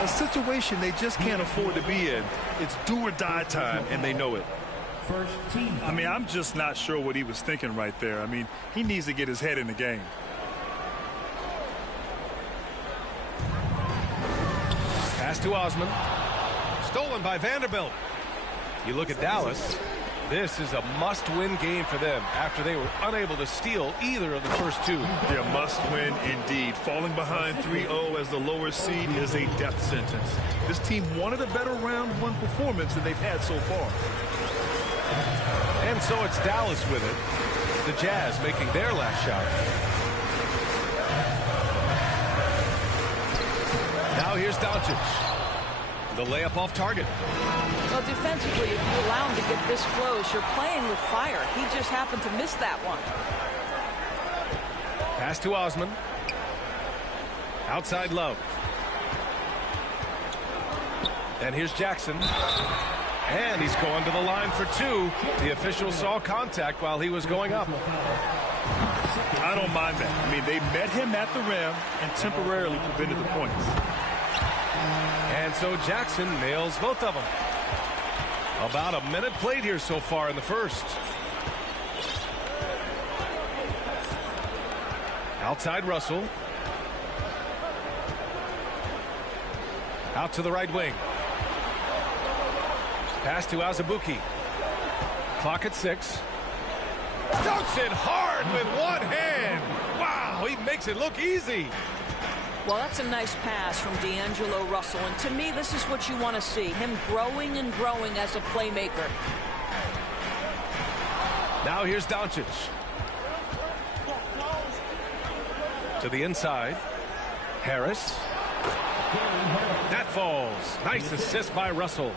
A situation they just can't afford to be in. It's do or die time, and they know it. I mean, I'm just not sure what he was thinking right there. I mean, he needs to get his head in the game. Pass to Osman. Stolen by Vanderbilt. You look at Dallas. This is a must-win game for them after they were unable to steal either of the first two. Yeah, must-win indeed. Falling behind 3-0 as the lower seed is a death sentence. This team wanted a better round one performance than they've had so far. And so it's Dallas with it. The Jazz making their last shot. Now here's Doncic. The layup off target. Well, defensively, if you allow him to get this close, you're playing with fire. He just happened to miss that one. Pass to Osman. Outside Love. And here's Jackson. And he's going to the line for two. The official saw contact while he was going up. I don't mind that. I mean, they met him at the rim and temporarily prevented the points. And so Jackson nails both of them. About a minute played here so far in the first. Outside Russell. Out to the right wing. Pass to Azubuike. Clock at 6. Dunks it hard with one hand. Wow, he makes it look easy. Well, that's a nice pass from D'Angelo Russell, and to me, this is what you want to see, him growing and growing as a playmaker. Now here's Doncic. To the inside. Harris. That falls. Nice assist by Russell.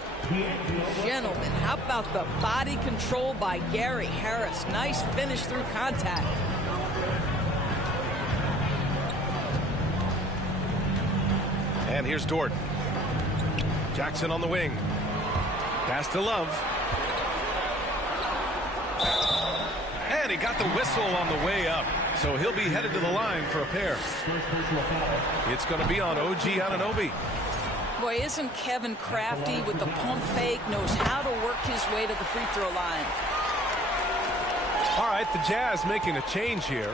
Gentlemen, how about the body control by Gary Harris? Nice finish through contact. And here's Dort. Jackson on the wing. Pass to Love. And he got the whistle on the way up. So he'll be headed to the line for a pair. It's going to be on OG Anunoby. Boy, isn't Kevin crafty with the pump fake, knows how to work his way to the free throw line. All right, the Jazz making a change here.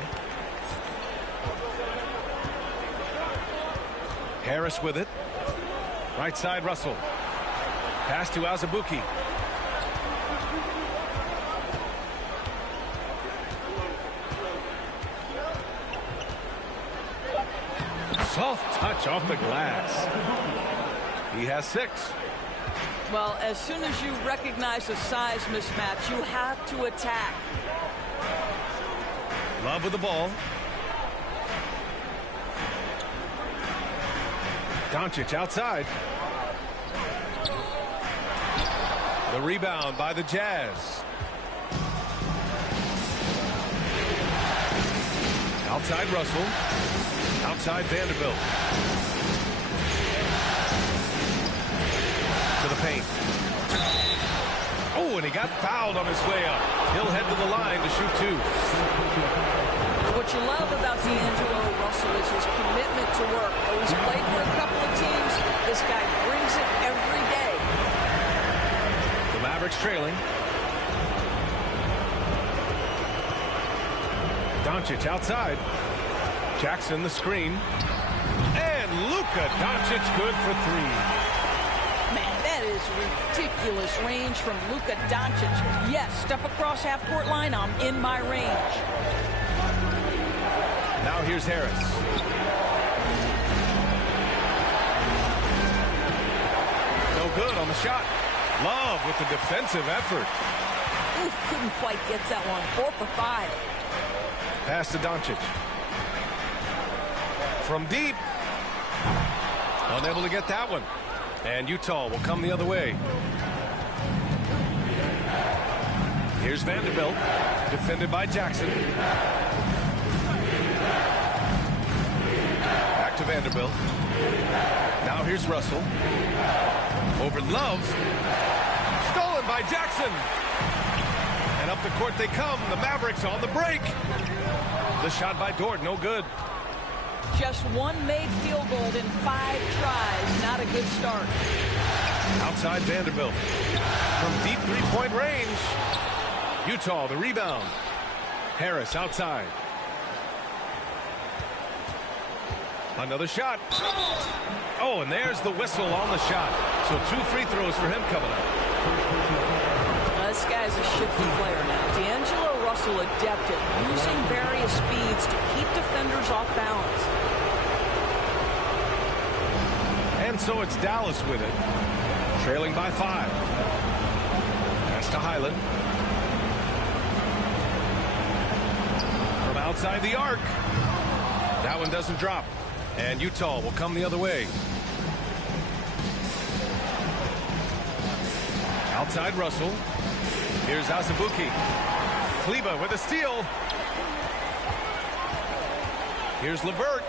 Harris with it. Right side, Russell. Pass to Azubuike. Soft touch off the glass. He has 6. Well, as soon as you recognize a size mismatch, you have to attack. Love with the ball. Doncic outside. The rebound by the Jazz. Outside Russell. Outside Vanderbilt. To the paint. Oh, and he got fouled on his way up. He'll head to the line to shoot 2. What you love about D'Angelo Russell is his commitment to work. Though he's played for a couple of teams, this guy brings it every day. The Mavericks trailing. Doncic outside. Jackson the screen. And Luka Doncic good for 3. Man, that is ridiculous range from Luka Doncic. Yes, step across half-court line, I'm in my range. Now here's Harris. No good on the shot. Love with the defensive effort. Ooh, couldn't quite get that one. 4 for 5. Pass to Doncic. From deep. Unable to get that one. And Utah will come the other way. Here's Vanderbilt. Defended by Jackson. Back to Vanderbilt. Now here's Russell. Over Love. Stolen by Jackson. And up the court they come. The Mavericks on the break. The shot by Dort, no good. Just one made field goal in 5 tries. Not a good start. Outside Vanderbilt. From deep three-point range. Utah, the rebound. Harris outside. Another shot. Oh, and there's the whistle on the shot. So 2 free throws for him coming up. This guy's a shifty player now. D'Angelo Russell adept at using various speeds to keep defenders off balance. And so it's Dallas with it. Trailing by 5. Pass to Highland. From outside the arc. That one doesn't drop. And Utah will come the other way. Outside Russell. Here's Azubuike. Kleba with a steal. Here's LeVert.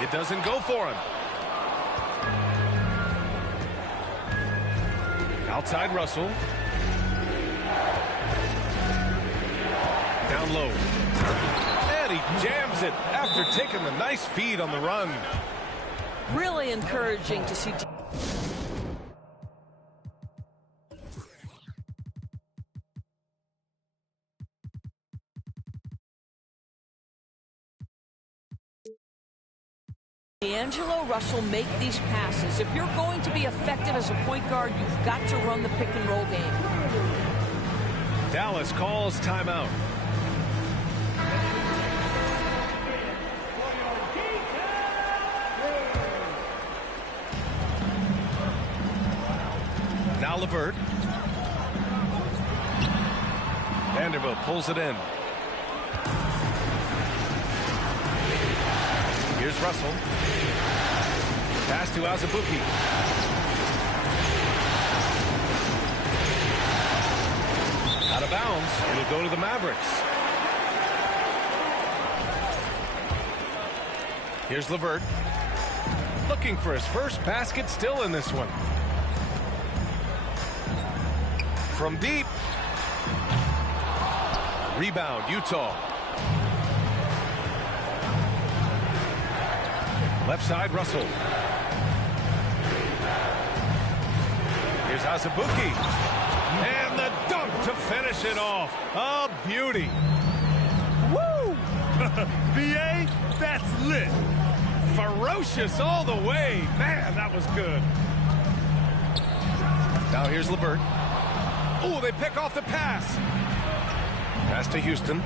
It doesn't go for him. Outside Russell. Down low. And he jams it after taking the nice feed on the run. Really encouraging to see. D'Angelo Russell make these passes. If you're going to be effective as a point guard, you've got to run the pick and roll game. Dallas calls timeout. Now LeVert. Vanderbilt pulls it in. Here's Russell. Pass to Azubuike. Out of bounds. It'll go to the Mavericks. Here's LeVert. Looking for his first basket still in this one. From deep. Rebound, Utah. Left side, Russell. Here's Azubuike. And the dunk to finish it off. A beauty. Woo! BA, that's lit. Ferocious all the way. Man, that was good. Now here's LeVert. Oh, they pick off the pass. Pass to Houston.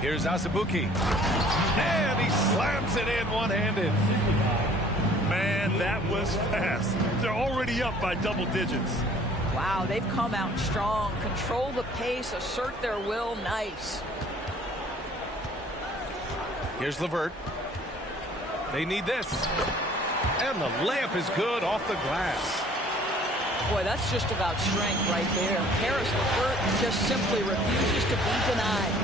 Here's Azubuike. And he slams it in one-handed. Man, that was fast. They're already up by double digits. Wow, they've come out strong. Control the pace, assert their will. Nice. Here's LeVert. They need this. And the layup is good off the glass. Boy, that's just about strength right there. Harris LeVert just simply refuses to be denied.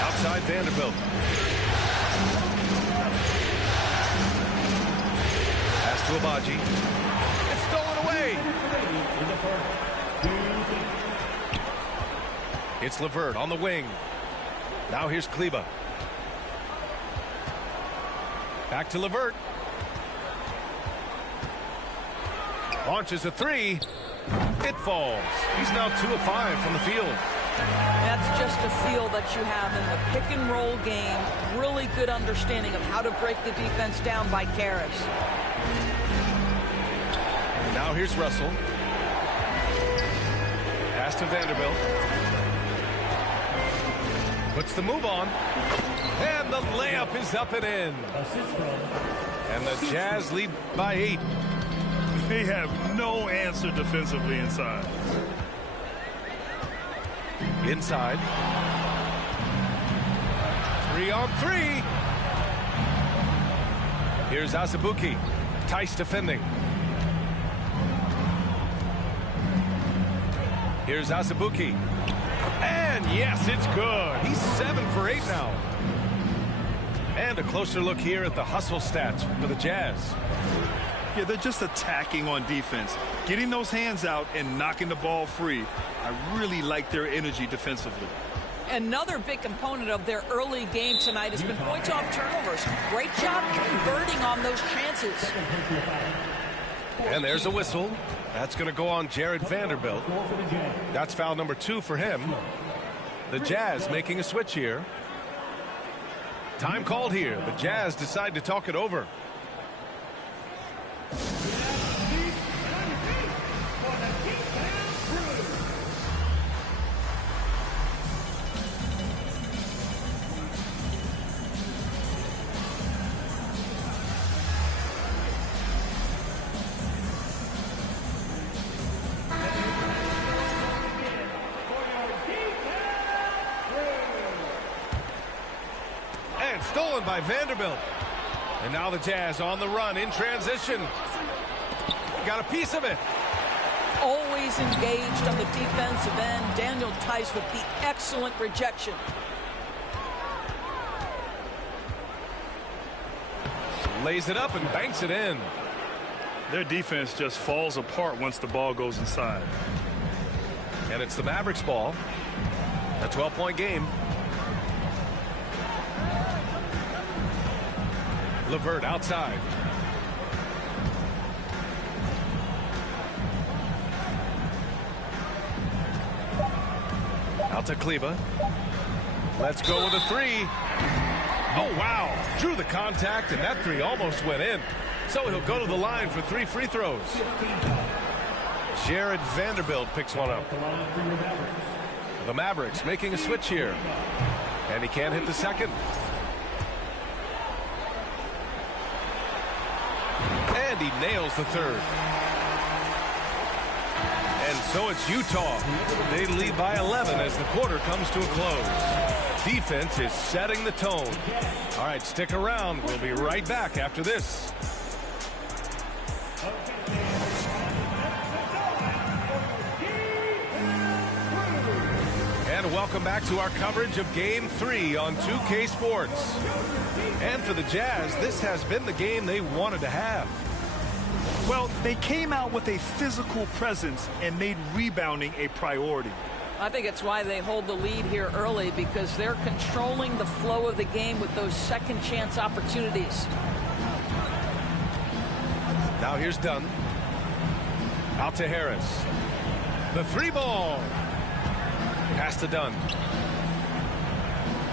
Outside Vanderbilt. Pass to Abaji. It's stolen away. It's LeVert on the wing. Now here's Kleba. Back to LeVert. Launches a three. It falls. He's now 2 of 5 from the field. That's just a feel that you have in the pick and roll game. Really good understanding of how to break the defense down by Karras. Now here's Russell. Pass to Vanderbilt. Puts the move on. And the layup is up and in. And the Jazz lead by 8. They have no answer defensively inside. Inside. 3-on-3. Here's Azubuike. Tice defending. Here's Azubuike. And yes, it's good. He's 7 for 8 now. And a closer look here at the hustle stats for the Jazz. Yeah, they're just attacking on defense, getting those hands out and knocking the ball free. I really like their energy defensively. Another big component of their early game tonight has been points off turnovers. Great job converting on those chances. And there's a whistle. That's going to go on Jared Vanderbilt. That's foul number 2 for him. The Jazz making a switch here. Time called here. The Jazz decide to talk it over. Stolen by Vanderbilt. And now the Jazz on the run in transition. Got a piece of it. Always engaged on the defensive end. Daniel Tice with the excellent rejection. Lays it up and banks it in. Their defense just falls apart once the ball goes inside. And it's the Mavericks ball. A 12-point game. LeVert outside. Out to Kleba. Let's go with a 3. Oh, wow. Drew the contact, and that 3 almost went in. So he'll go to the line for 3 free throws. Jared Vanderbilt picks one up. The Mavericks making a switch here. And he can't hit the second. And he nails the third. And so it's Utah. They lead by 11 as the quarter comes to a close. Defense is setting the tone. All right, stick around. We'll be right back after this. And welcome back to our coverage of Game 3 on 2K Sports. And for the Jazz, this has been the game they wanted to have. Well, they came out with a physical presence and made rebounding a priority. I think it's why they hold the lead here early, because they're controlling the flow of the game with those second chance opportunities. Now here's Dunn. Out to Harris. The 3 ball. Pass to Dunn.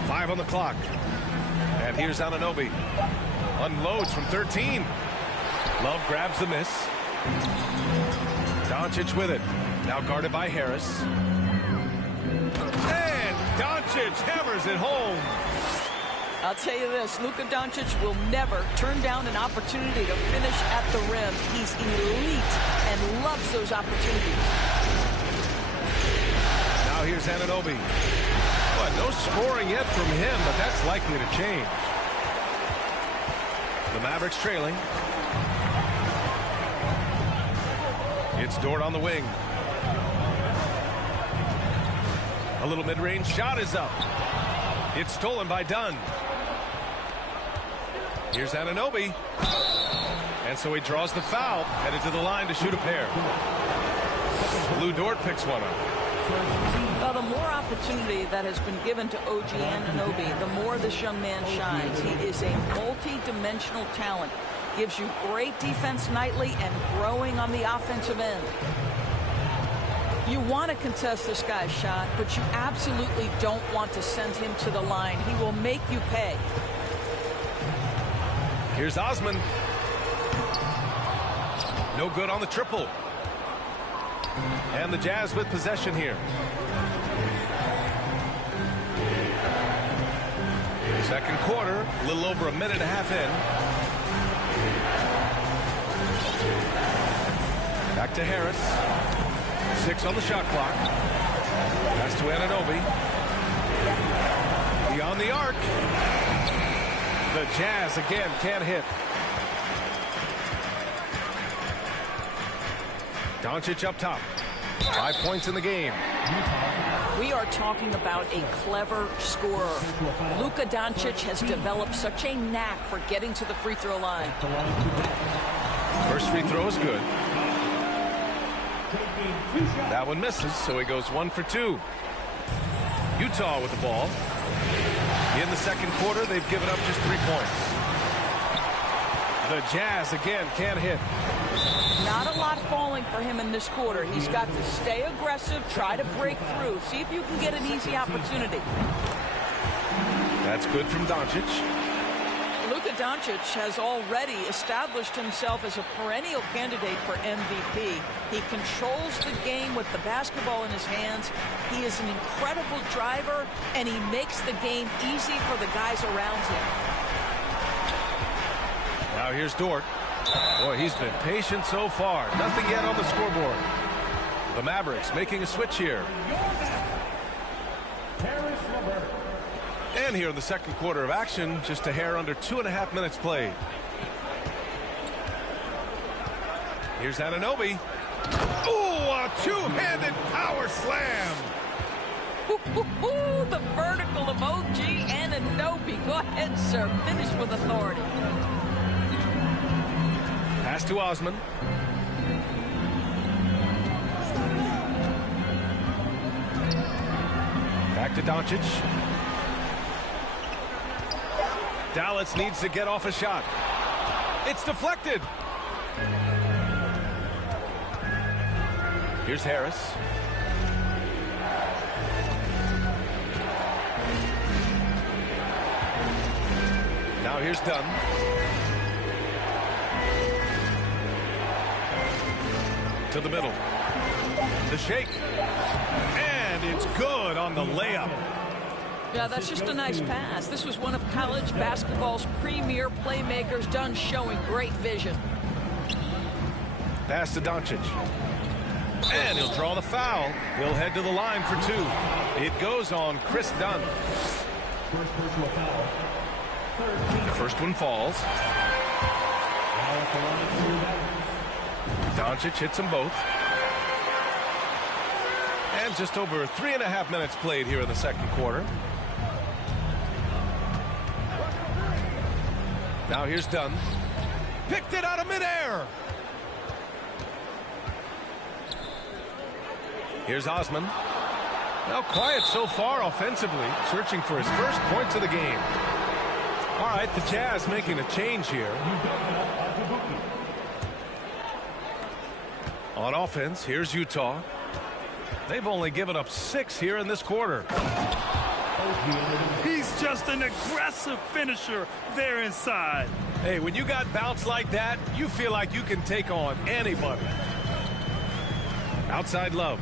5 on the clock. And here's Anunoby. Unloads from 13. Love grabs the miss. Doncic with it. Now guarded by Harris. And Doncic hammers it home. I'll tell you this, Luka Doncic will never turn down an opportunity to finish at the rim. He's elite and loves those opportunities. Now here's Anunoby. But no scoring yet from him, but that's likely to change. The Mavericks trailing. It's Dort on the wing. A little mid-range shot is up. It's stolen by Dunn. Here's Anunoby. And so he draws the foul, headed to the line to shoot a pair. Lou Dort picks one up. Well, the more opportunity that has been given to OG Anunoby, the more this young man shines. He is a multi-dimensional talent. Gives you great defense nightly and growing on the offensive end. You want to contest this guy's shot, but you absolutely don't want to send him to the line. He will make you pay. Here's Osman. No good on the triple. And the Jazz with possession here. Second quarter, a little over a minute and a half in. Back to Harris. 6 on the shot clock. Pass to Anunoby. Beyond the arc. The Jazz again can't hit. Doncic up top. 5 points in the game. We are talking about a clever scorer. Luka Doncic has developed such a knack for getting to the free throw line. First free throw is good. That one misses, so he goes 1 for 2. Utah with the ball. In the second quarter, they've given up just 3 points. The Jazz again can't hit. Not a lot falling for him in this quarter. He's got to stay aggressive, try to break through, see if you can get an easy opportunity. That's good from Doncic. Luka Doncic has already established himself as a perennial candidate for MVP. He controls the game with the basketball in his hands. He is an incredible driver, and he makes the game easy for the guys around him. Now here's Dort. Boy, he's been patient so far. Nothing yet on the scoreboard. The Mavericks making a switch here. And here in the second quarter of action, just a hair under 2.5 minutes played. Here's Anunoby. Ooh, a two-handed power slam. The vertical of OG Anunoby. Go ahead, sir. Finish with authority. Pass to Osman. Back to Doncic. Dallas needs to get off a shot. It's deflected. Here's Harris. Now here's Dunn. To the middle. The shake. And it's good on the layup. Yeah, that's just a nice pass. This was one of college basketball's premier playmakers, Dunn showing great vision. Pass to Doncic. And he'll draw the foul. He'll head to the line for 2. It goes on Chris Dunn. The first one falls. Doncic hits them both. And just over 3.5 minutes played here in the second quarter. Now here's Dunn. Picked it out of midair. Here's Osman. Now quiet so far offensively, searching for his first points of the game. All right, the Jazz making a change here. On offense, here's Utah. They've only given up 6 here in this quarter. He's just an aggressive finisher there inside. Hey, when you got bounce like that, you feel like you can take on anybody. Outside Love.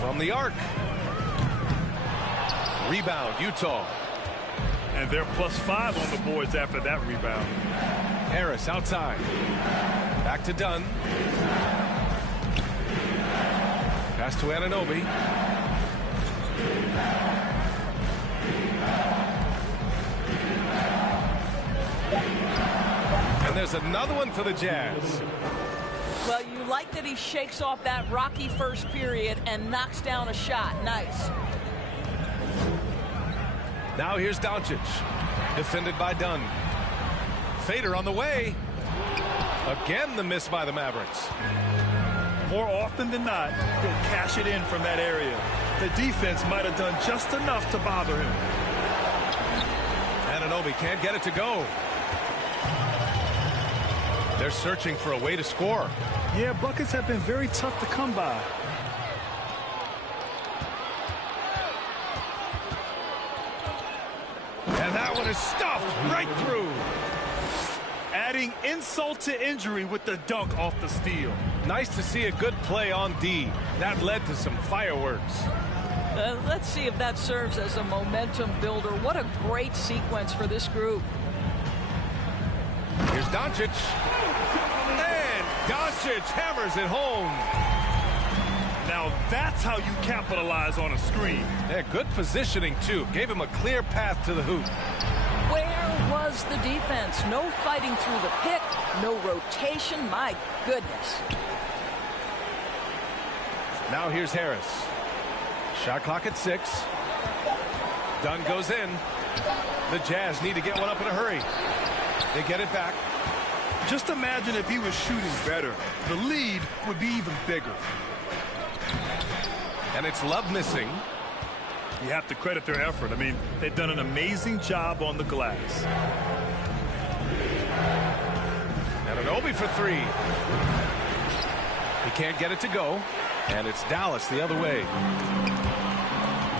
From the arc. Rebound, Utah. And they're +5 on the boards after that rebound. Harris outside. Back to Dunn. Pass to Anunoby. And there's another one for the Jazz. Well, you like that he shakes off that rocky first period and knocks down a shot. Nice. Now here's Doncic. Defended by Dunn. Fader on the way. Again, the miss by the Mavericks. More often than not, he'll cash it in from that area. The defense might have done just enough to bother him. Anunoby can't get it to go. They're searching for a way to score. Yeah, buckets have been very tough to come by. And that one is stuffed right through. Adding insult to injury with the dunk off the steal. Nice to see a good play on D. That led to some fireworks. Let's see if that serves as a momentum builder. What a great sequence for this group. Here's Doncic. And Doncic hammers it home. Now that's how you capitalize on a screen. Yeah, good positioning, too. Gave him a clear path to the hoop. Where was the defense? No fighting through the pick, no rotation. My goodness. Now here's Harris. Shot clock at 6. Dunn goes in. The Jazz need to get one up in a hurry. They get it back. Just imagine if he was shooting better. The lead would be even bigger. And it's Love missing. You have to credit their effort. I mean, they've done an amazing job on the glass. And an Obi for three. He can't get it to go. And it's Dallas the other way.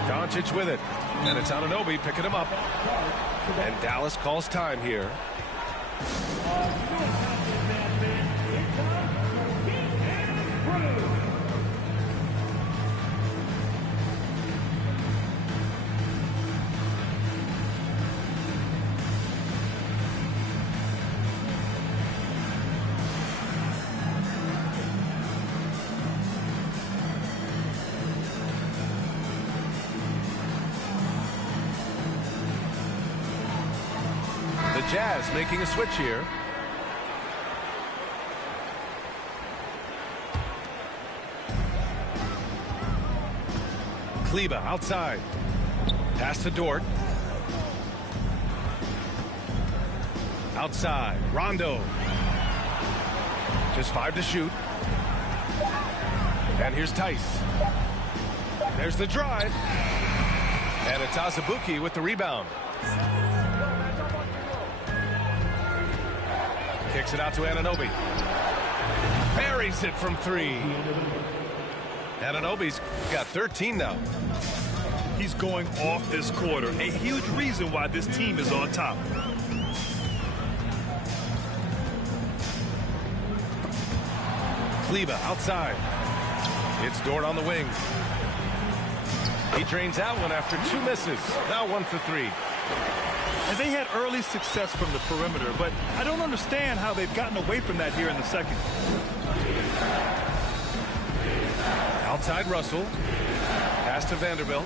Doncic with it. And it's Anunoby picking him up. And Dallas calls time here. Jazz making a switch here. Kleber outside. Pass to Dort. Outside. Rondo. Just 5 to shoot. And here's Tice. There's the drive. And it's Azubuike with the rebound. Kicks it out to Anunoby. Buries it from 3. Anunoby's got 13 now. He's going off this quarter. A huge reason why this team is on top. Kleber outside. It's Dort on the wing. He drains that one after 2 misses. Now 1 for 3. And they had early success from the perimeter, but I don't understand how they've gotten away from that here in the second. Outside Russell. Pass to Vanderbilt.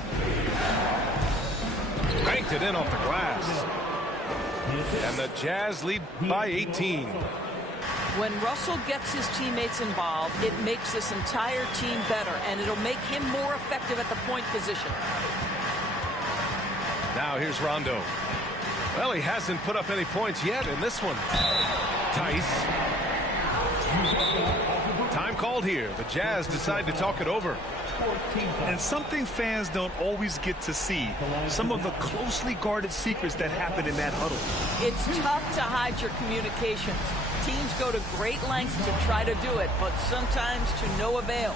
Banked it in off the glass. And the Jazz lead by 18. When Russell gets his teammates involved, it makes this entire team better, and it'll make him more effective at the point position. Now here's Rondo. Well, he hasn't put up any points yet in this one. Tice. Time called here. The Jazz decide to talk it over. And something fans don't always get to see. Some of the closely guarded secrets that happen in that huddle. It's tough to hide your communications. Teams go to great lengths to try to do it, but sometimes to no avail.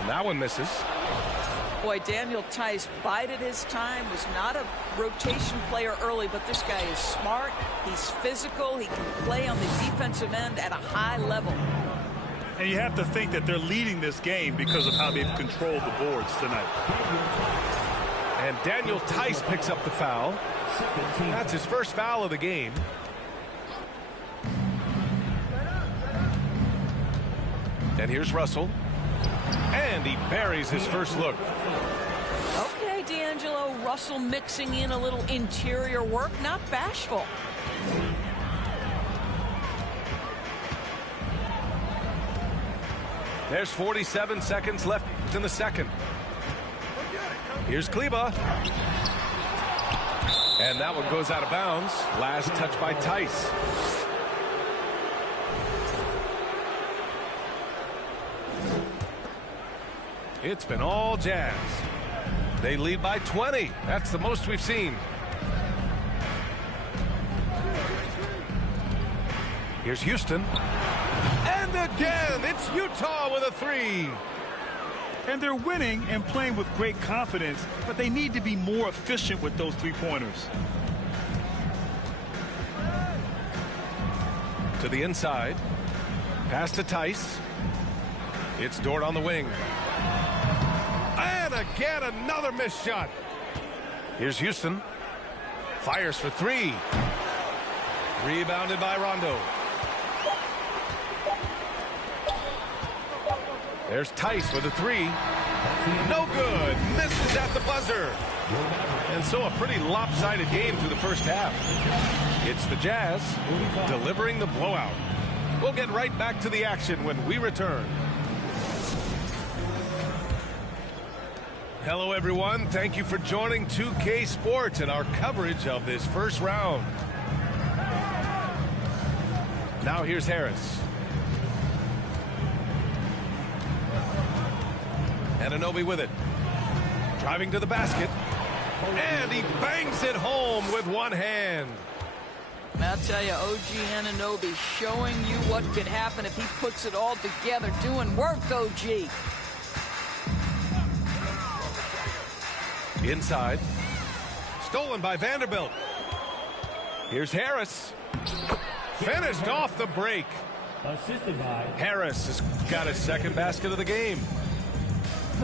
And that one misses. Boy, Daniel Tice bided his time, was not a rotation player early, but this guy is smart, he's physical, he can play on the defensive end at a high level. And you have to think that they're leading this game because of how they've controlled the boards tonight. And Daniel Tice picks up the foul. That's his first foul of the game. And here's Russell. And he buries his first look. Okay, D'Angelo, Russell mixing in a little interior work, not bashful. There's 47 seconds left in the second. Here's Kleber. And that one goes out of bounds. Last touch by Tice. It's been all Jazz. They lead by 20. That's the most we've seen. Here's Houston. And again, it's Utah with a 3. And they're winning and playing with great confidence, but they need to be more efficient with those three-pointers. To the inside. Pass to Tice. It's Dort on the wing. And again, another missed shot. Here's Houston. Fires for three. Rebounded by Rondo. There's Tice with a three. No good. Misses at the buzzer. And so a pretty lopsided game through the first half. It's the Jazz delivering the blowout. We'll get right back to the action when we return. Hello, everyone. Thank you for joining 2K Sports and our coverage of this first round. Now here's Harris. Anunoby with it. Driving to the basket. And he bangs it home with one hand. I'll tell you, OG Anunoby showing you what could happen if he puts it all together. Doing work, OG. Inside. Stolen by Vanderbilt. Here's Harris. Finished off the break. Assisted by Harris has got his second basket of the game.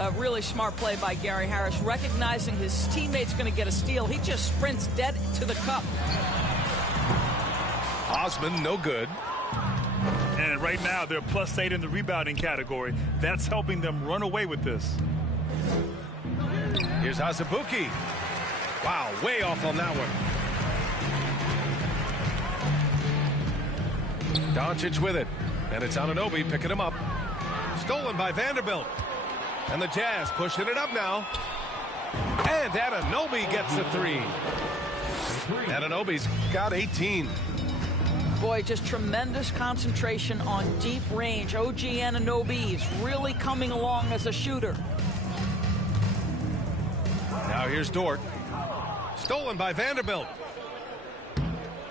A really smart play by Gary Harris, recognizing his teammate's going to get a steal. He just sprints dead to the cup. Osman, no good. And right now, they're +8 in the rebounding category. That's helping them run away with this. Here's Azubuike. Wow, way off on that one. Doncic with it. And it's Anunoby picking him up. Stolen by Vanderbilt. And the Jazz pushing it up now. And Anunoby gets the three. Anunoby's got 18. Boy, just tremendous concentration on deep range. OG Anunoby is really coming along as a shooter. Now here's Dort. Stolen by Vanderbilt.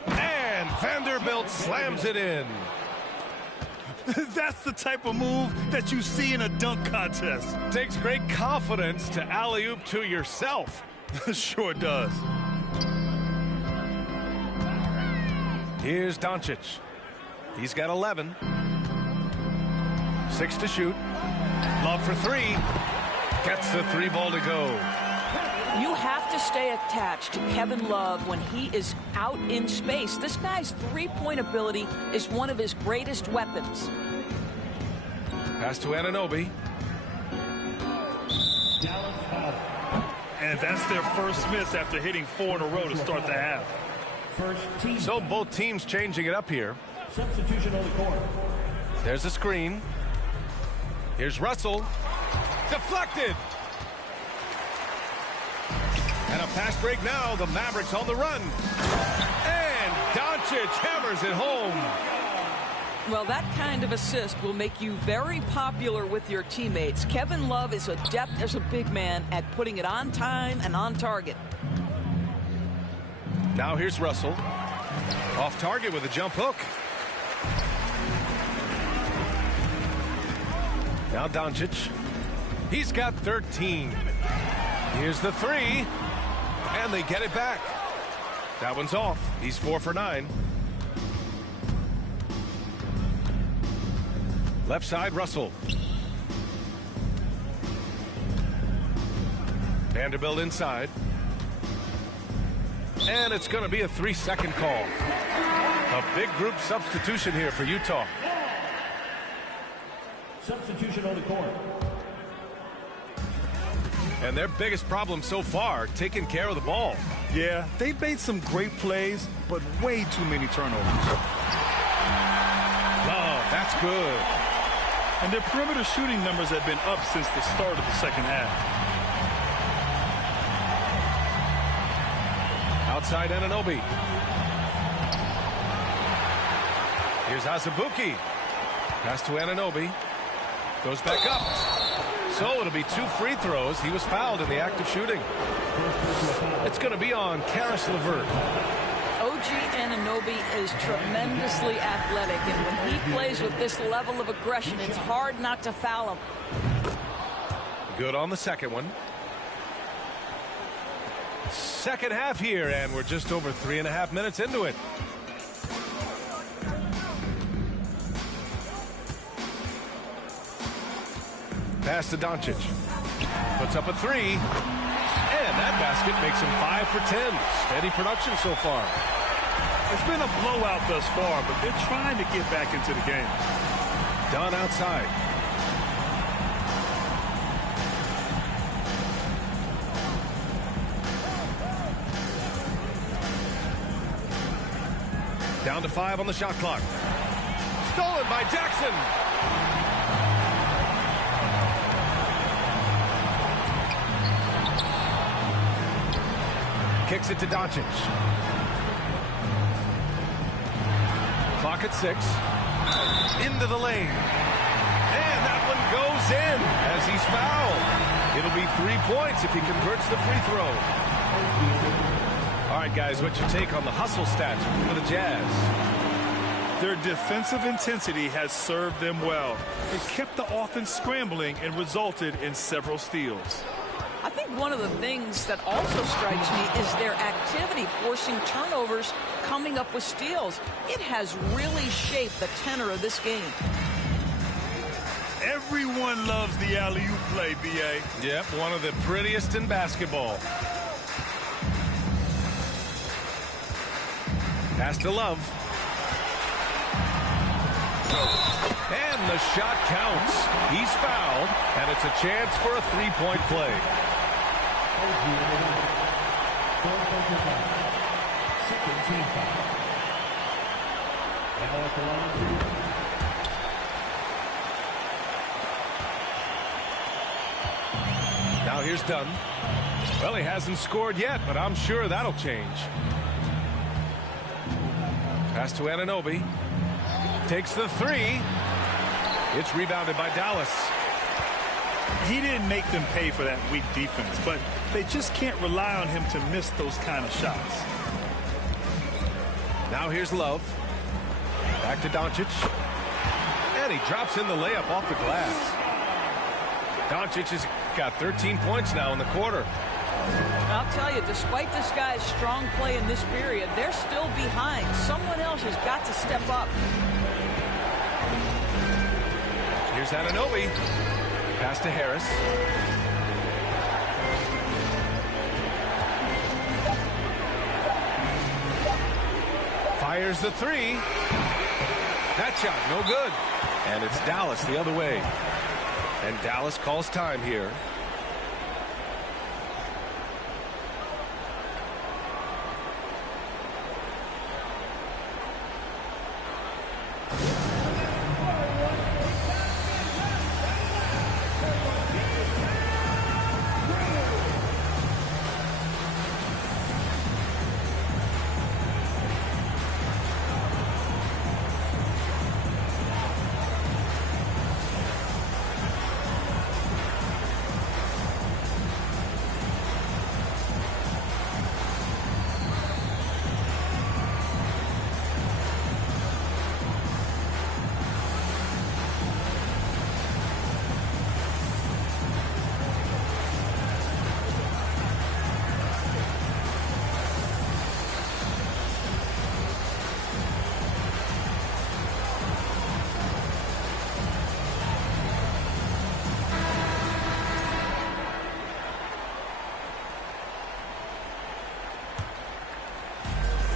And Vanderbilt slams it in. That's the type of move that you see in a dunk contest. Takes great confidence to alley-oop to yourself. Sure does. Here's Doncic. He's got 11. 6 to shoot. Love for three. Gets the three ball to go. You have to stay attached to Kevin Love when he is out in space. This guy's three-point ability is one of his greatest weapons. Pass to Anunoby. And that's their first miss after hitting 4 in a row to start the half. first team. So both teams changing it up here. Substitution on the court. There's a screen. Here's Russell. Deflected. And a fast break now. The Mavericks on the run. And Doncic hammers it home. Well, that kind of assist will make you very popular with your teammates. Kevin Love is adept as a big man at putting it on time and on target. Now here's Russell. Off target with a jump hook. Now Doncic. He's got 13. Here's the three. And they get it back. That one's off. He's 4 for 9. Left side, Russell. Vanderbilt inside. And it's going to be a 3-second call. A big group substitution here for Utah. Substitution on the court. And their biggest problem so far, taking care of the ball. Yeah, they've made some great plays, but way too many turnovers. Oh, that's good. And their perimeter shooting numbers have been up since the start of the second half. Outside Anunoby. Here's Azubuike. Pass to Anunoby. Goes back up. So it'll be 2 free throws. He was fouled in the act of shooting. It's going to be on Karis LeVert. OG Anunoby is tremendously athletic, and when he plays with this level of aggression, it's hard not to foul him. Good on the second one. Second half here, and we're just over 3.5 minutes into it. Pass to Doncic. Puts up a three. And And that basket makes him 5 for 10. Steady production so far. It's been a blowout thus far, but they're trying to get back into the game. Dunn outside. Down to 5 on the shot clock. Stolen by Jackson. Kicks it to Doncic. Clock at 6. Into the lane. And that one goes in as he's fouled. It'll be 3 points if he converts the free throw. All right, guys, what's your take on the hustle stats for the Jazz? Their defensive intensity has served them well. It kept the offense scrambling and resulted in several steals. I think one of the things that also strikes me is their activity forcing turnovers, coming up with steals. It has really shaped the tenor of this game. Everyone loves the alley-oop play, B.A. Yep, one of the prettiest in basketball. Pass to Love. And the shot counts. He's fouled, and it's a chance for a three-point play. Now here's Dunn. Well, he hasn't scored yet, but I'm sure that'll change. Pass to Anunoby. Takes the three. It's rebounded by Dallas. He didn't make them pay for that weak defense, but they just can't rely on him to miss those kind of shots. Now here's Love. Back to Doncic. And he drops in the layup off the glass. Doncic has got 13 points now in the quarter. I'll tell you, despite this guy's strong play in this period, they're still behind. Someone else has got to step up. Here's Anunoby. Pass to Harris. Fires the three. That shot, no good. And it's Dallas the other way. And Dallas calls time here.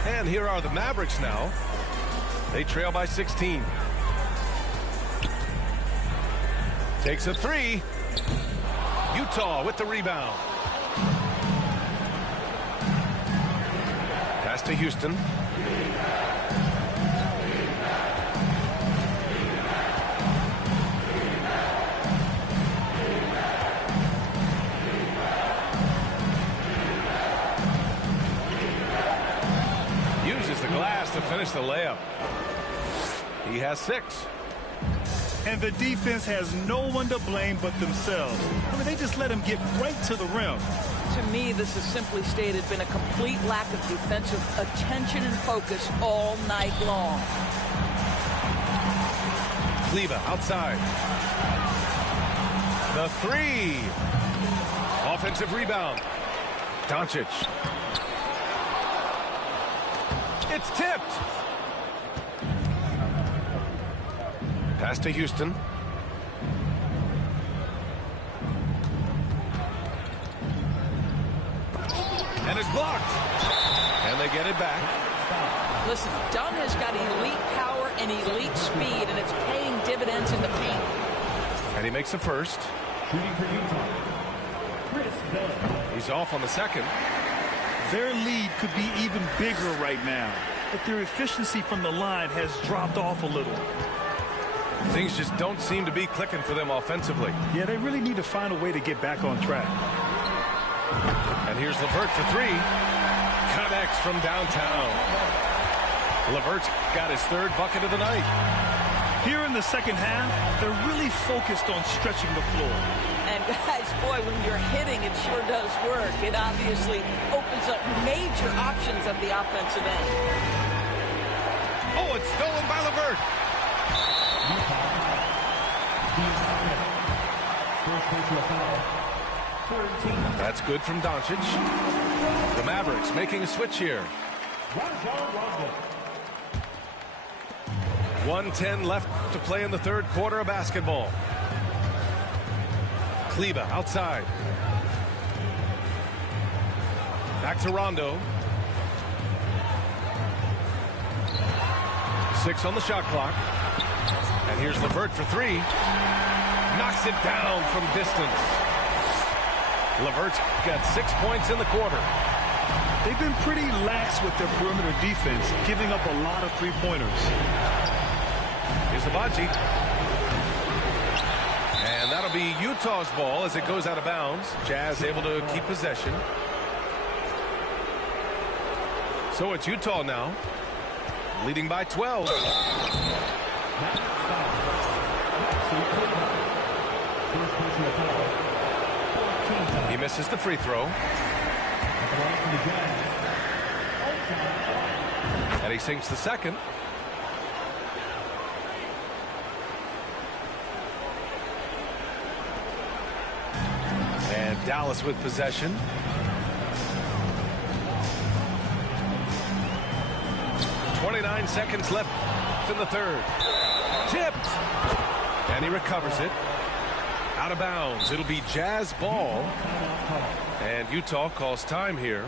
And here are the Mavericks now. They trail by 16. Takes a three. Utah with the rebound. Pass to Houston. Uses the glass to finish the layup. He has 6. And the defense has no one to blame but themselves. I mean, they just let him get right to the rim. To me, this has simply stated been a complete lack of defensive attention and focus all night long. Kleba outside. The three. Offensive rebound. Doncic. It's tipped. Pass to Houston. And it's blocked. And they get it back. Listen, Dunn has got elite power and elite speed, and it's paying dividends in the paint. And he makes the first. Shooting for Utah, Chris Dunn. He's off on the second. Their lead could be even bigger right now, but their efficiency from the line has dropped off a little. Things just don't seem to be clicking for them offensively. Yeah, they really need to find a way to get back on track. And here's LeVert for three. Connects from downtown. LeVert's got his third bucket of the night. Here in the second half, they're really focused on stretching the floor. And guys, boy, when you're hitting, it sure does work. It obviously opens up major options at the offensive end. Oh, it's stolen by LeVert. That's good from Doncic. The Mavericks making a switch here. 1:10 left to play in the third quarter of basketball. Kleber outside. Back to Rondo. 6 on the shot clock. And here's LeVert for three. Knocks it down from distance. LeVert's got 6 points in the quarter. They've been pretty lax with their perimeter defense, giving up a lot of three-pointers. Here's Abaji. And that'll be Utah's ball as it goes out of bounds. Jazz able to keep possession. So it's Utah now, leading by 12. He misses the free throw. And he sinks the second. And Dallas with possession. .29 seconds left in the third. Tipped. And he recovers it. Out of bounds. It'll be Jazz ball. And Utah calls time here.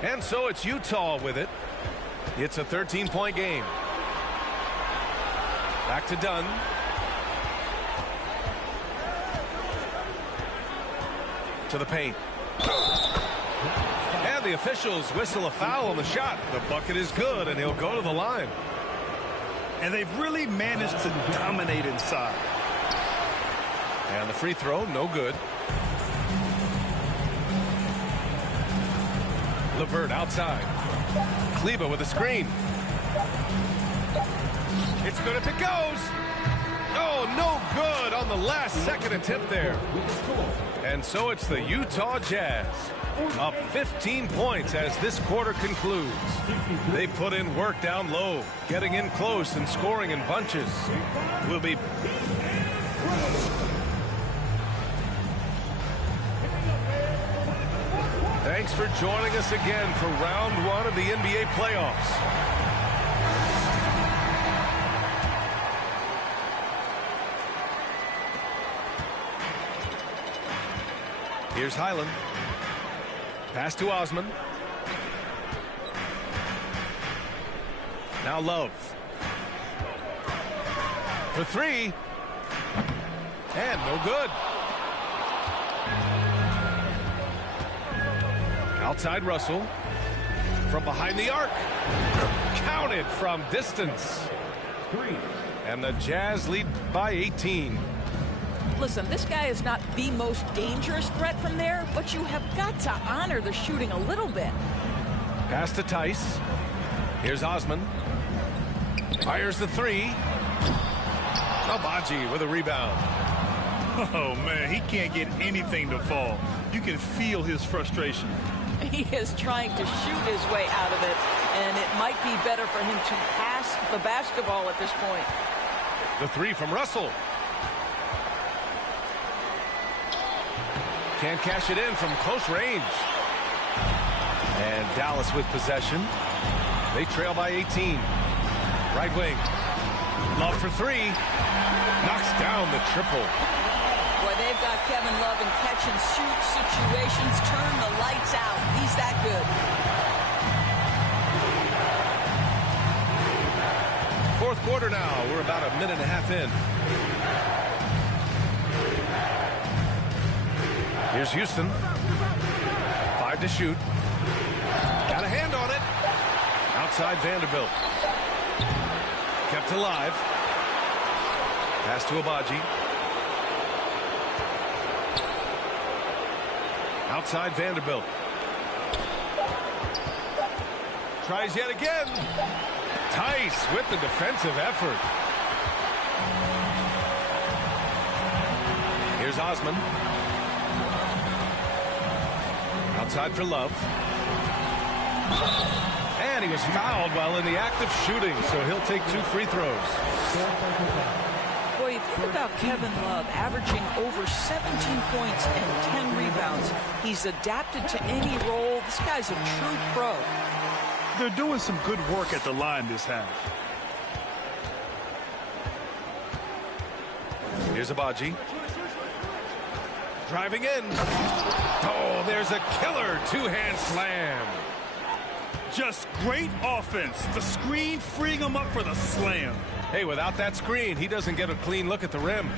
And so it's Utah with it. It's a 13-point game. Back to Dunn. To the paint. And the officials whistle a foul on the shot. The bucket is good, and he'll go to the line. And they've really managed to dominate inside. And the free throw, no good. LeVert outside. Kleber with a screen. It's good if it goes. Oh, no good on the last second attempt there. And so it's the Utah Jazz up 15 points as this quarter concludes. They put in work down low, getting in close and scoring in bunches. We'll be... Thanks for joining us again for round one of the NBA playoffs. Here's Highland. Pass to Osman. Now Love. For three. And no good. Outside Russell. From behind the arc. Counted from distance. And the Jazz lead by 18. Listen, this guy is not the most dangerous threat from there, but you have got to honor the shooting a little bit. Pass to Tice. Here's Osman. Fires the three. Abaji with a rebound. Oh, man, he can't get anything to fall. You can feel his frustration. He is trying to shoot his way out of it, and it might be better for him to pass the basketball at this point. The three from Russell. Can't cash it in from close range. And Dallas with possession. They trail by 18. Right wing. Love for three. Knocks down the triple. Boy, they've got Kevin Love in catch-and-shoot situations. Turn the lights out. He's that good. Fourth quarter now. We're about a minute and a half in. Here's Houston. 5 to shoot. Got a hand on it. Outside Vanderbilt. Kept alive. Pass to Abaji. Outside Vanderbilt. Tries yet again. Tice with the defensive effort. Here's Osman. Outside for Love. And he was fouled while in the act of shooting, so he'll take 2 free throws. Boy, you think about Kevin Love averaging over 17 points and 10 rebounds. He's adapted to any role. This guy's a true pro. They're doing some good work at the line this half. Here's Abaji. Driving in. Oh, there's a killer two-hand slam. Just great offense. The screen freeing him up for the slam. Hey, without that screen, he doesn't get a clean look at the rim.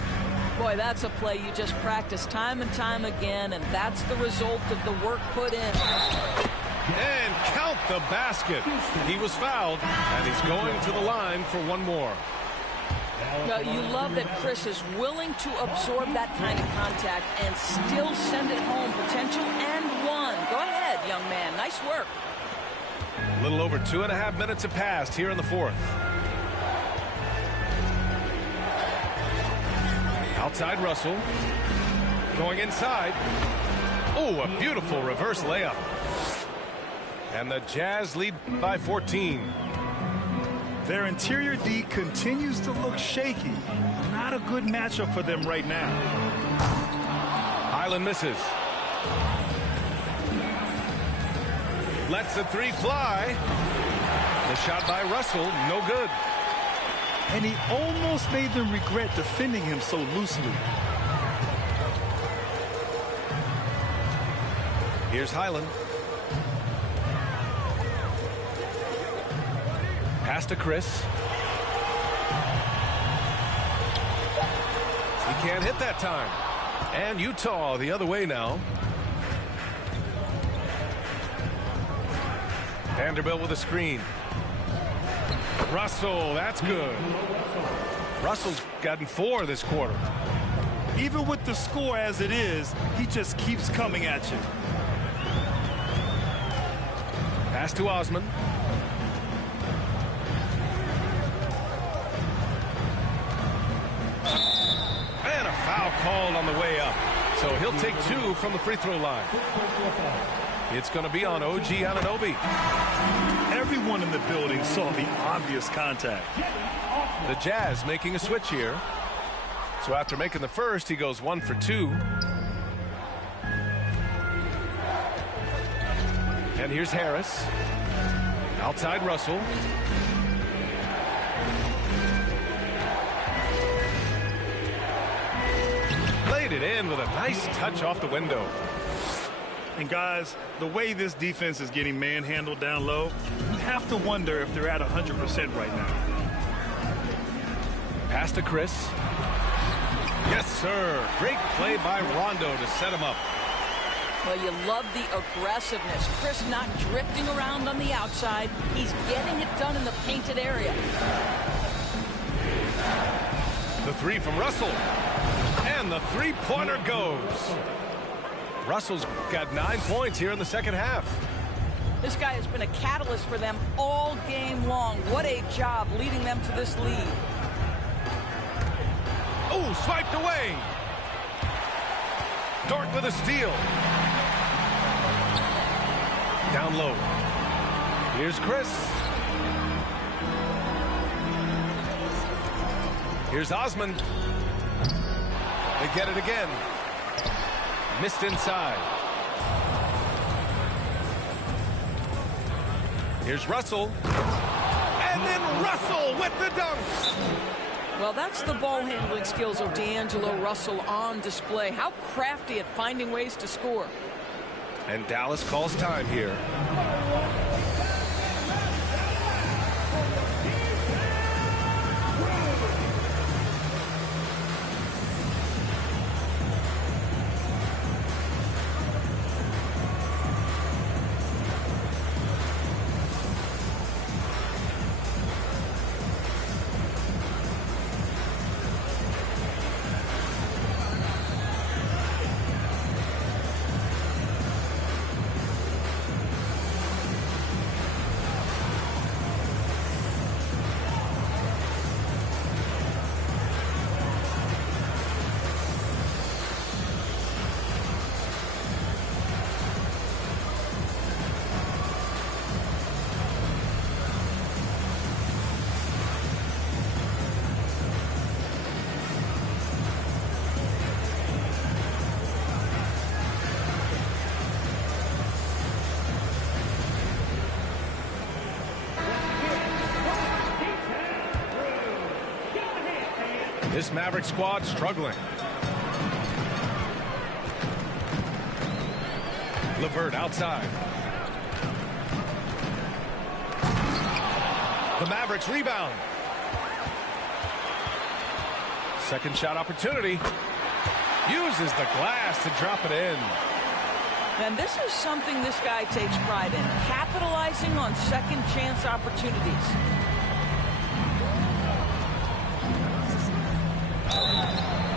Boy, that's a play you just practice time and time again, and that's the result of the work put in. And count the basket. He was fouled, and he's going to the line for one more. You love that Chris is willing to absorb that kind of contact and still send it home. Potential and one. Go ahead, young man. Nice work. A little over 2.5 minutes have passed here in the fourth. Outside Russell. Going inside. Oh, a beautiful reverse layup. And the Jazz lead by 14. Their interior D continues to look shaky. Not a good matchup for them right now. Highland misses. Lets the three fly. The shot by Russell, no good. And he almost made them regret defending him so loosely. Here's Highland. Pass to Chris. He can't hit that time. And Utah the other way now. Vanderbilt with a screen. Russell, that's good. Russell's gotten 4 this quarter. Even with the score as it is, he just keeps coming at you. Pass to Osman. And a foul called on the way up. So he'll take 2 from the free throw line. It's going to be on OG Anunoby. Everyone in the building saw the obvious contact. The Jazz making a switch here. So after making the first, he goes 1 for 2. And here's Harris. Outside Russell. Laid it in with a nice touch off the window. And guys, the way this defense is getting manhandled down low, you have to wonder if they're at 100% right now. Pass to Chris. Yes, sir. Great play by Rondo to set him up. Well, you love the aggressiveness. Chris not drifting around on the outside. He's getting it done in the painted area. The three from Russell. And And the three-pointer goes. Russell's got 9 points here in the second half. This guy has been a catalyst for them all game long. What a job leading them to this lead. Oh, swiped away. Dort with a steal. Down low. Here's Chris. Here's Osmond. They get it again. Missed inside. Here's Russell. And then Russell with the dunks. Well, that's the ball handling skills of D'Angelo Russell on display. How crafty at finding ways to score. And Dallas calls time here. This Maverick squad struggling. LeVert outside. The Mavericks rebound. Second shot opportunity. Uses the glass to drop it in. And this is something this guy takes pride in, capitalizing on second chance opportunities.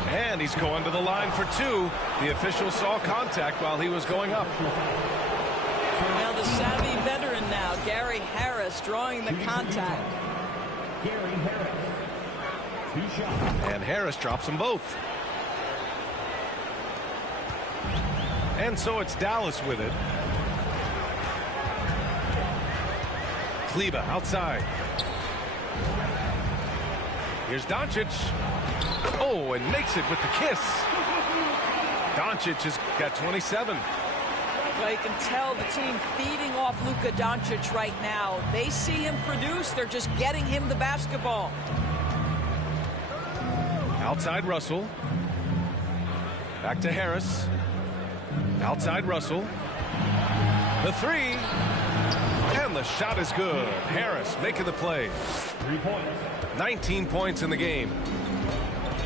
And he's going to the line for two. The official saw contact while he was going up. Now the savvy veteran now, Gary Harris, drawing the contact. Gary Harris. 2 shots. And Harris drops them both. And so it's Dallas with it. Kleber outside. Here's Doncic. Oh, and makes it with the kiss. Doncic has got 27. Well, you can tell the team feeding off Luka Doncic right now. They see him produce. They're just getting him the basketball. Outside Russell. Back to Harris. Outside Russell. The three. And the shot is good. Harris making the play. 3 points. 19 points in the game.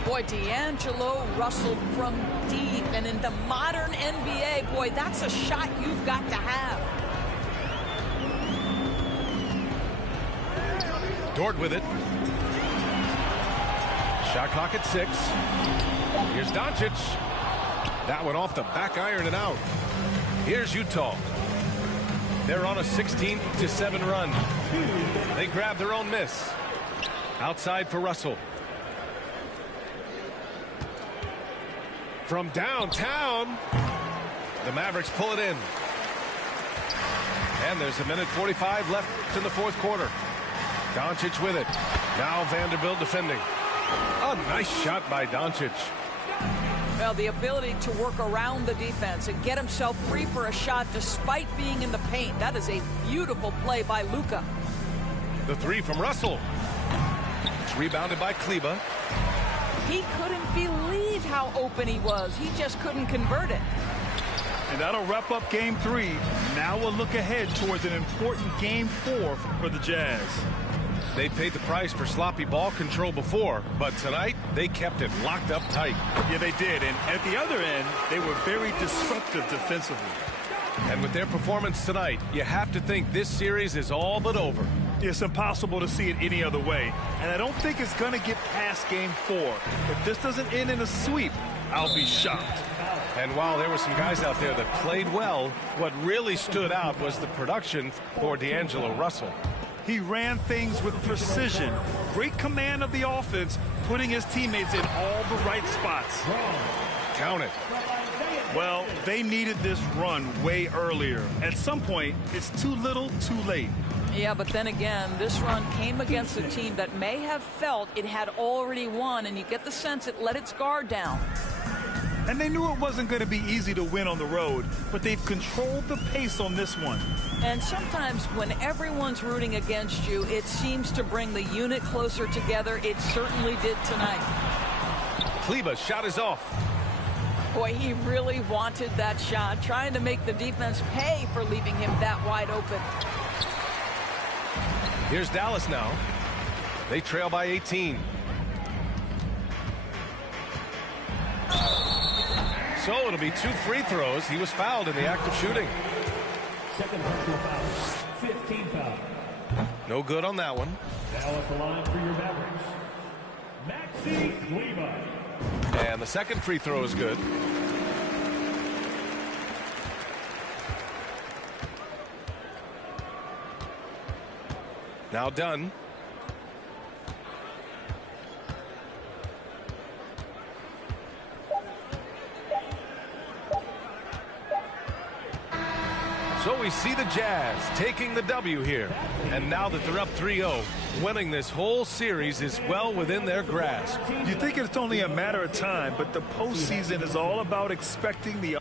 Boy, D'Angelo Russell from deep. And in the modern NBA, boy, that's a shot you've got to have. Dort with it. Shot clock at 6. Here's Doncic. That one off the back iron and out. Here's Utah. They're on a 16-7 run. They grab their own miss. Outside for Russell. From downtown, the Mavericks pull it in. And there's 1:45 left in the fourth quarter. Doncic with it. Now Vanderbilt defending. A nice shot by Doncic. Well, the ability to work around the defense and get himself free for a shot despite being in the paint. That is a beautiful play by Luka. The three from Russell. It's rebounded by Kleber. He couldn't believe how open he was. He just couldn't convert it. And that'll wrap up game 3. Now we'll look ahead towards an important game 4 for the Jazz. They paid the price for sloppy ball control before, but tonight they kept it locked up tight. Yeah, they did. And at the other end, they were very disruptive defensively. And with their performance tonight, you have to think this series is all but over. It's impossible to see it any other way, and I don't think it's going to get past game 4. If this doesn't end in a sweep, I'll be shocked. And while there were some guys out there that played well, what really stood out was the production for D'Angelo Russell. He ran things with precision, great command of the offense, putting his teammates in all the right spots. Count it. Well, they needed this run way earlier. At some point, it's too little, too late. Yeah, but then again, this run came against a team that may have felt it had already won, and you get the sense it let its guard down. And they knew it wasn't going to be easy to win on the road, but they've controlled the pace on this one. And sometimes when everyone's rooting against you, it seems to bring the unit closer together. It certainly did tonight. Kleber's shot is off. Boy, he really wanted that shot, trying to make the defense pay for leaving him that wide open. Here's Dallas now. They trail by 18. So it'll be 2 free throws. He was fouled in the act of shooting. Second personal foul. 15 foul. No good on that one. Now at the line for your Mavericks, Maxi Kleber. And the second free throw is good. Now done. So we see the Jazz taking the W here. And now that they're up 3-0, winning this whole series is well within their grasp. You think it's only a matter of time, but the postseason is all about expecting the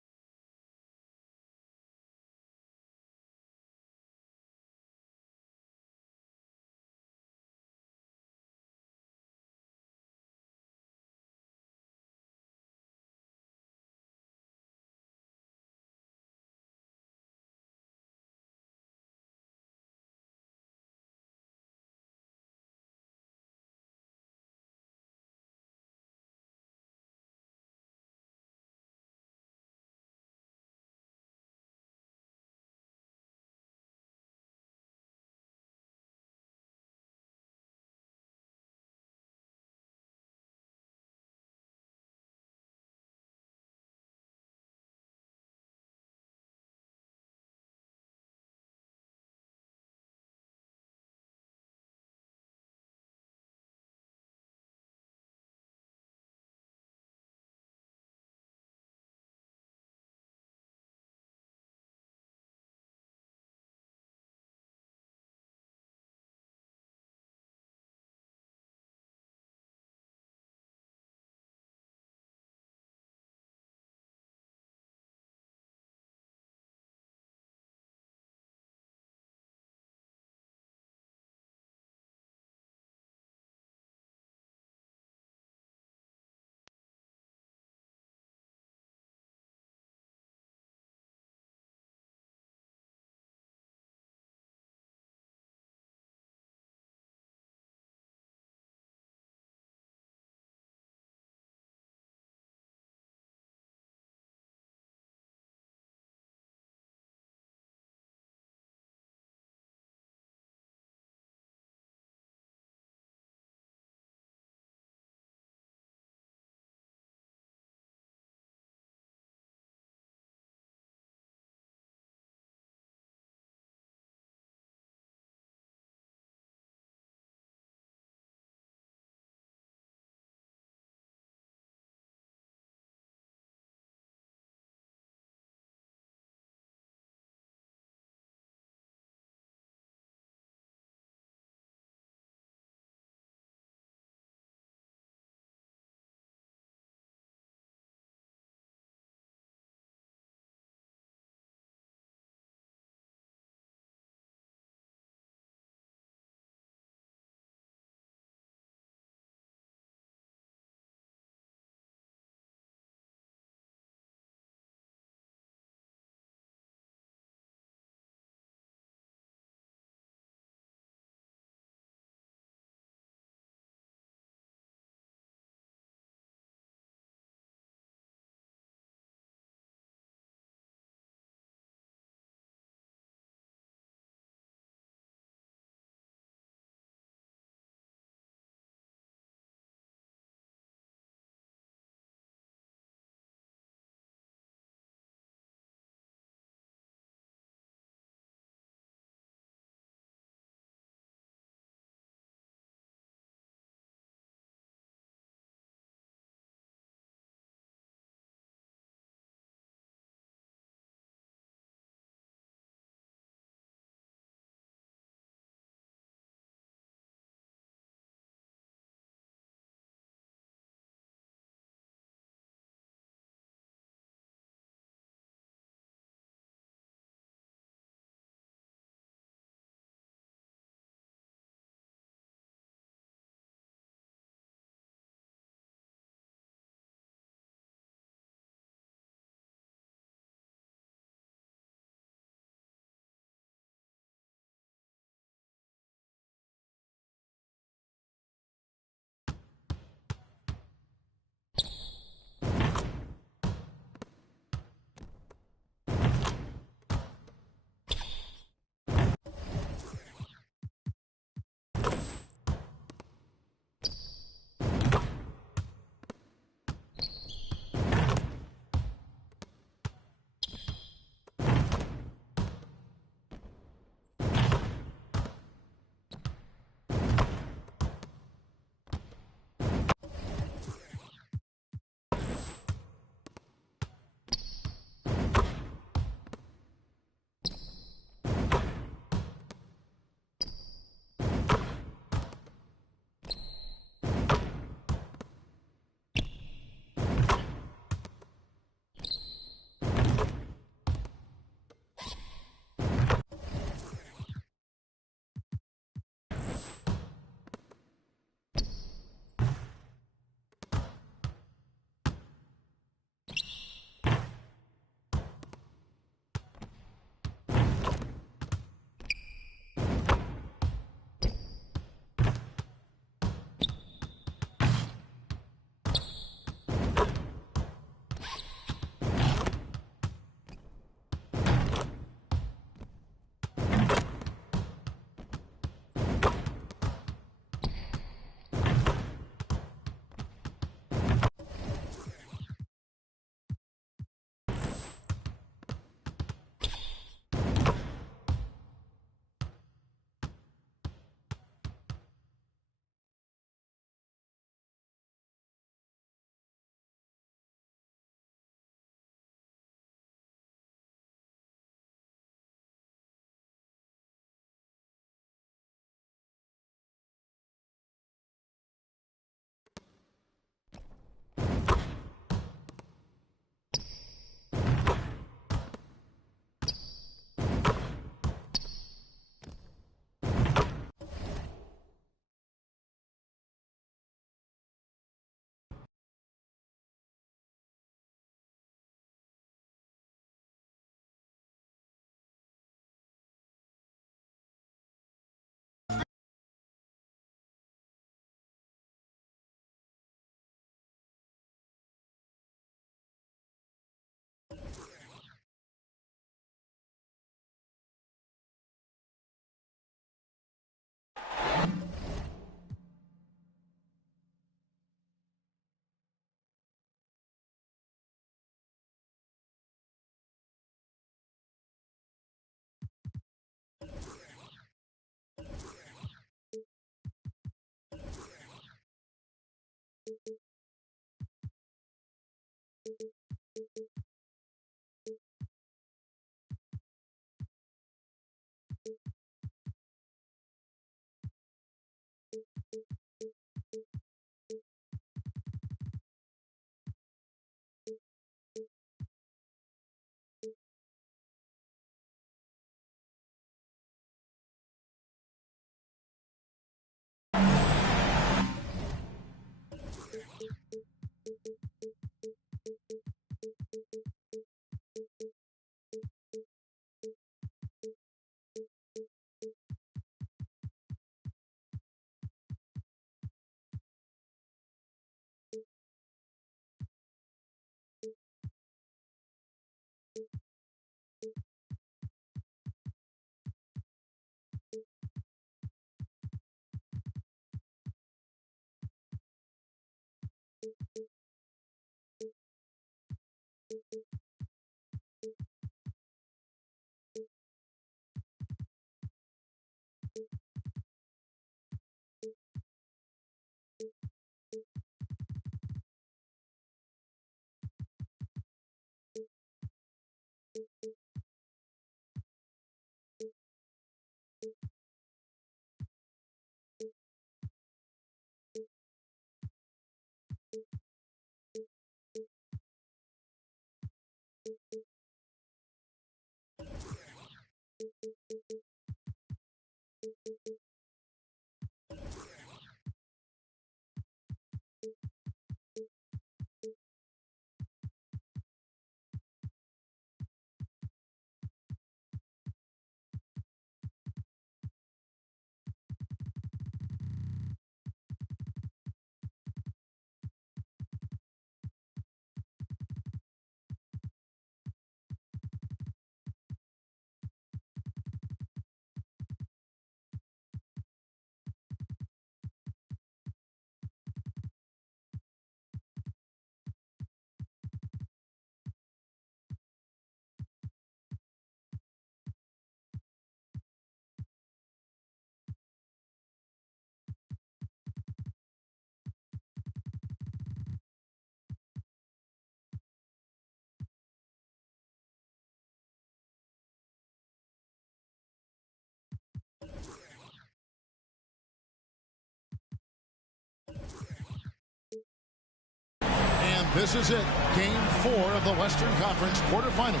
This is it. Game 4 of the Western Conference quarterfinals.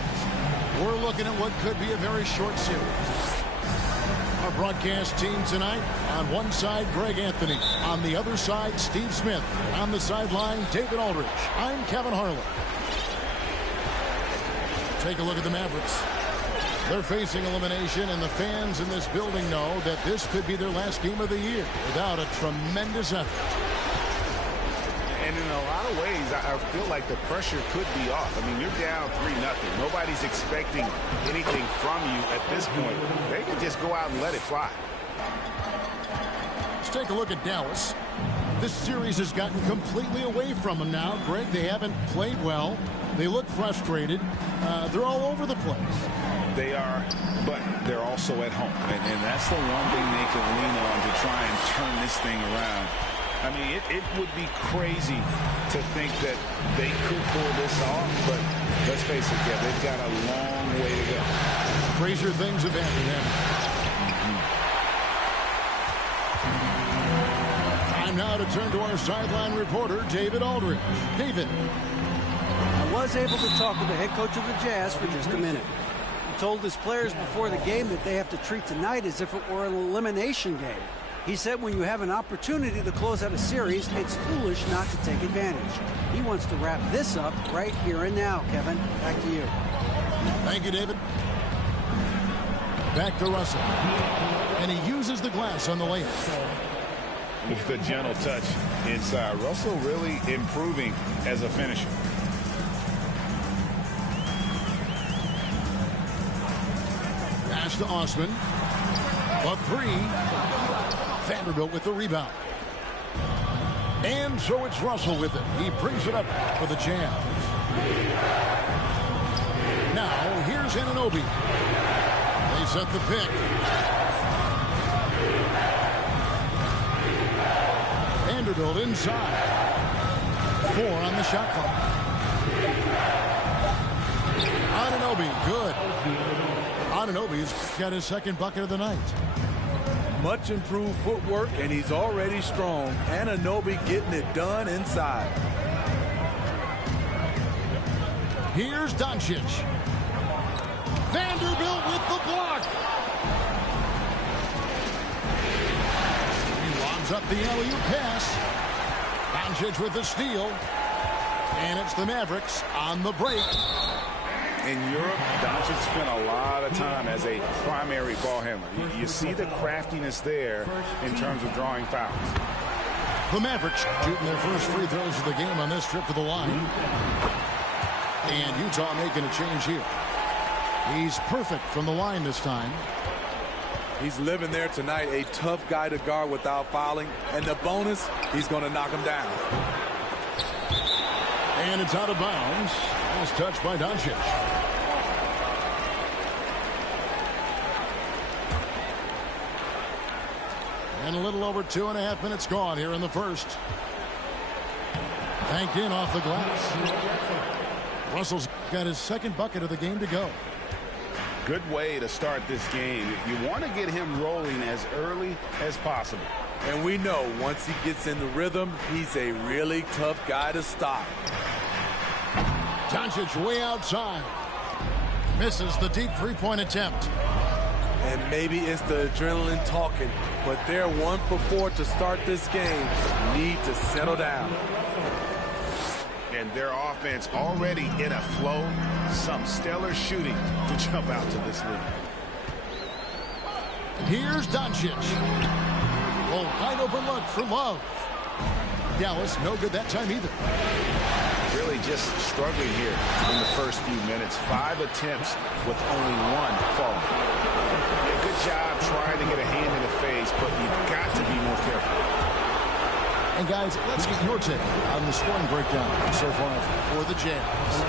We're looking at what could be a very short series. Our broadcast team tonight, on one side, Greg Anthony. On the other side, Steve Smith. On the sideline, David Aldridge. I'm Kevin Harlan. Take a look at the Mavericks. They're facing elimination, and the fans in this building know that this could be their last game of the year without a tremendous effort. And in a lot of ways, I feel like the pressure could be off. I mean, you're down 3-0. Nobody's expecting anything from you at this point. They can just go out and let it fly. Let's take a look at Dallas. This series has gotten completely away from them now. Greg, they haven't played well. They look frustrated. They're all over the place. They are, but they're also at home. And that's the one thing they can lean on to try and turn this thing around. I mean, it would be crazy to think that they could pull this off, but let's face it, yeah, they've got a long way to go. Crazier things have happened. Time now to turn to our sideline reporter, David Aldridge. David. I was able to talk with the head coach of the Jazz for just a minute. He told his players before the game that they have to treat tonight as if it were an elimination game. He said when you have an opportunity to close out a series, it's foolish not to take advantage. He wants to wrap this up right here and now. Kevin, back to you. Thank you, David. Back to Russell. And he uses the glass on the layup. With a gentle touch inside. Russell really improving as a finisher. Pass to Osman. A three. Vanderbilt with the rebound. And so it's Russell with it. He brings it up for the Jazz. Now here's Anunoby. They set the pick. Vanderbilt inside. 4 on the shot clock. Anunoby, good. Anunoby's got his second bucket of the night. Much improved footwork, and he's already strong. Anunoby getting it done inside. Here's Doncic. Vanderbilt with the block. He lobs up the alley-oop pass. Doncic with the steal. And it's the Mavericks on the break. In Europe, Doncic spent a lot of time as a primary ball handler. You see the craftiness there in terms of drawing fouls. The Mavericks shooting their first free throws of the game on this trip to the line. And Utah making a change here. He's perfect from the line this time. He's living there tonight, a tough guy to guard without fouling. And the bonus, he's going to knock him down. And it's out of bounds. Last touch by Doncic. And a little over 2.5 minutes gone here in the first. Banked in off the glass. Russell's got his second bucket of the game to go. Good way to start this game. You want to get him rolling as early as possible. And we know once he gets in the rhythm, he's a really tough guy to stop. Doncic way outside. Misses the deep three-point attempt. And maybe it's the adrenaline talking, but they're 1 for 4 to start this game. Need to settle down. And their offense already in a flow. Some stellar shooting to jump out to this lead. Here's Doncic. Oh, wide open look for Love. Dallas, no good that time either. Really just struggling here in the first few minutes. 5 attempts with only 1 falling. Yeah, good job trying to get a hand in the face, but you've got to be more careful. And guys, let's get your take on the scoring breakdown so far for the Jazz.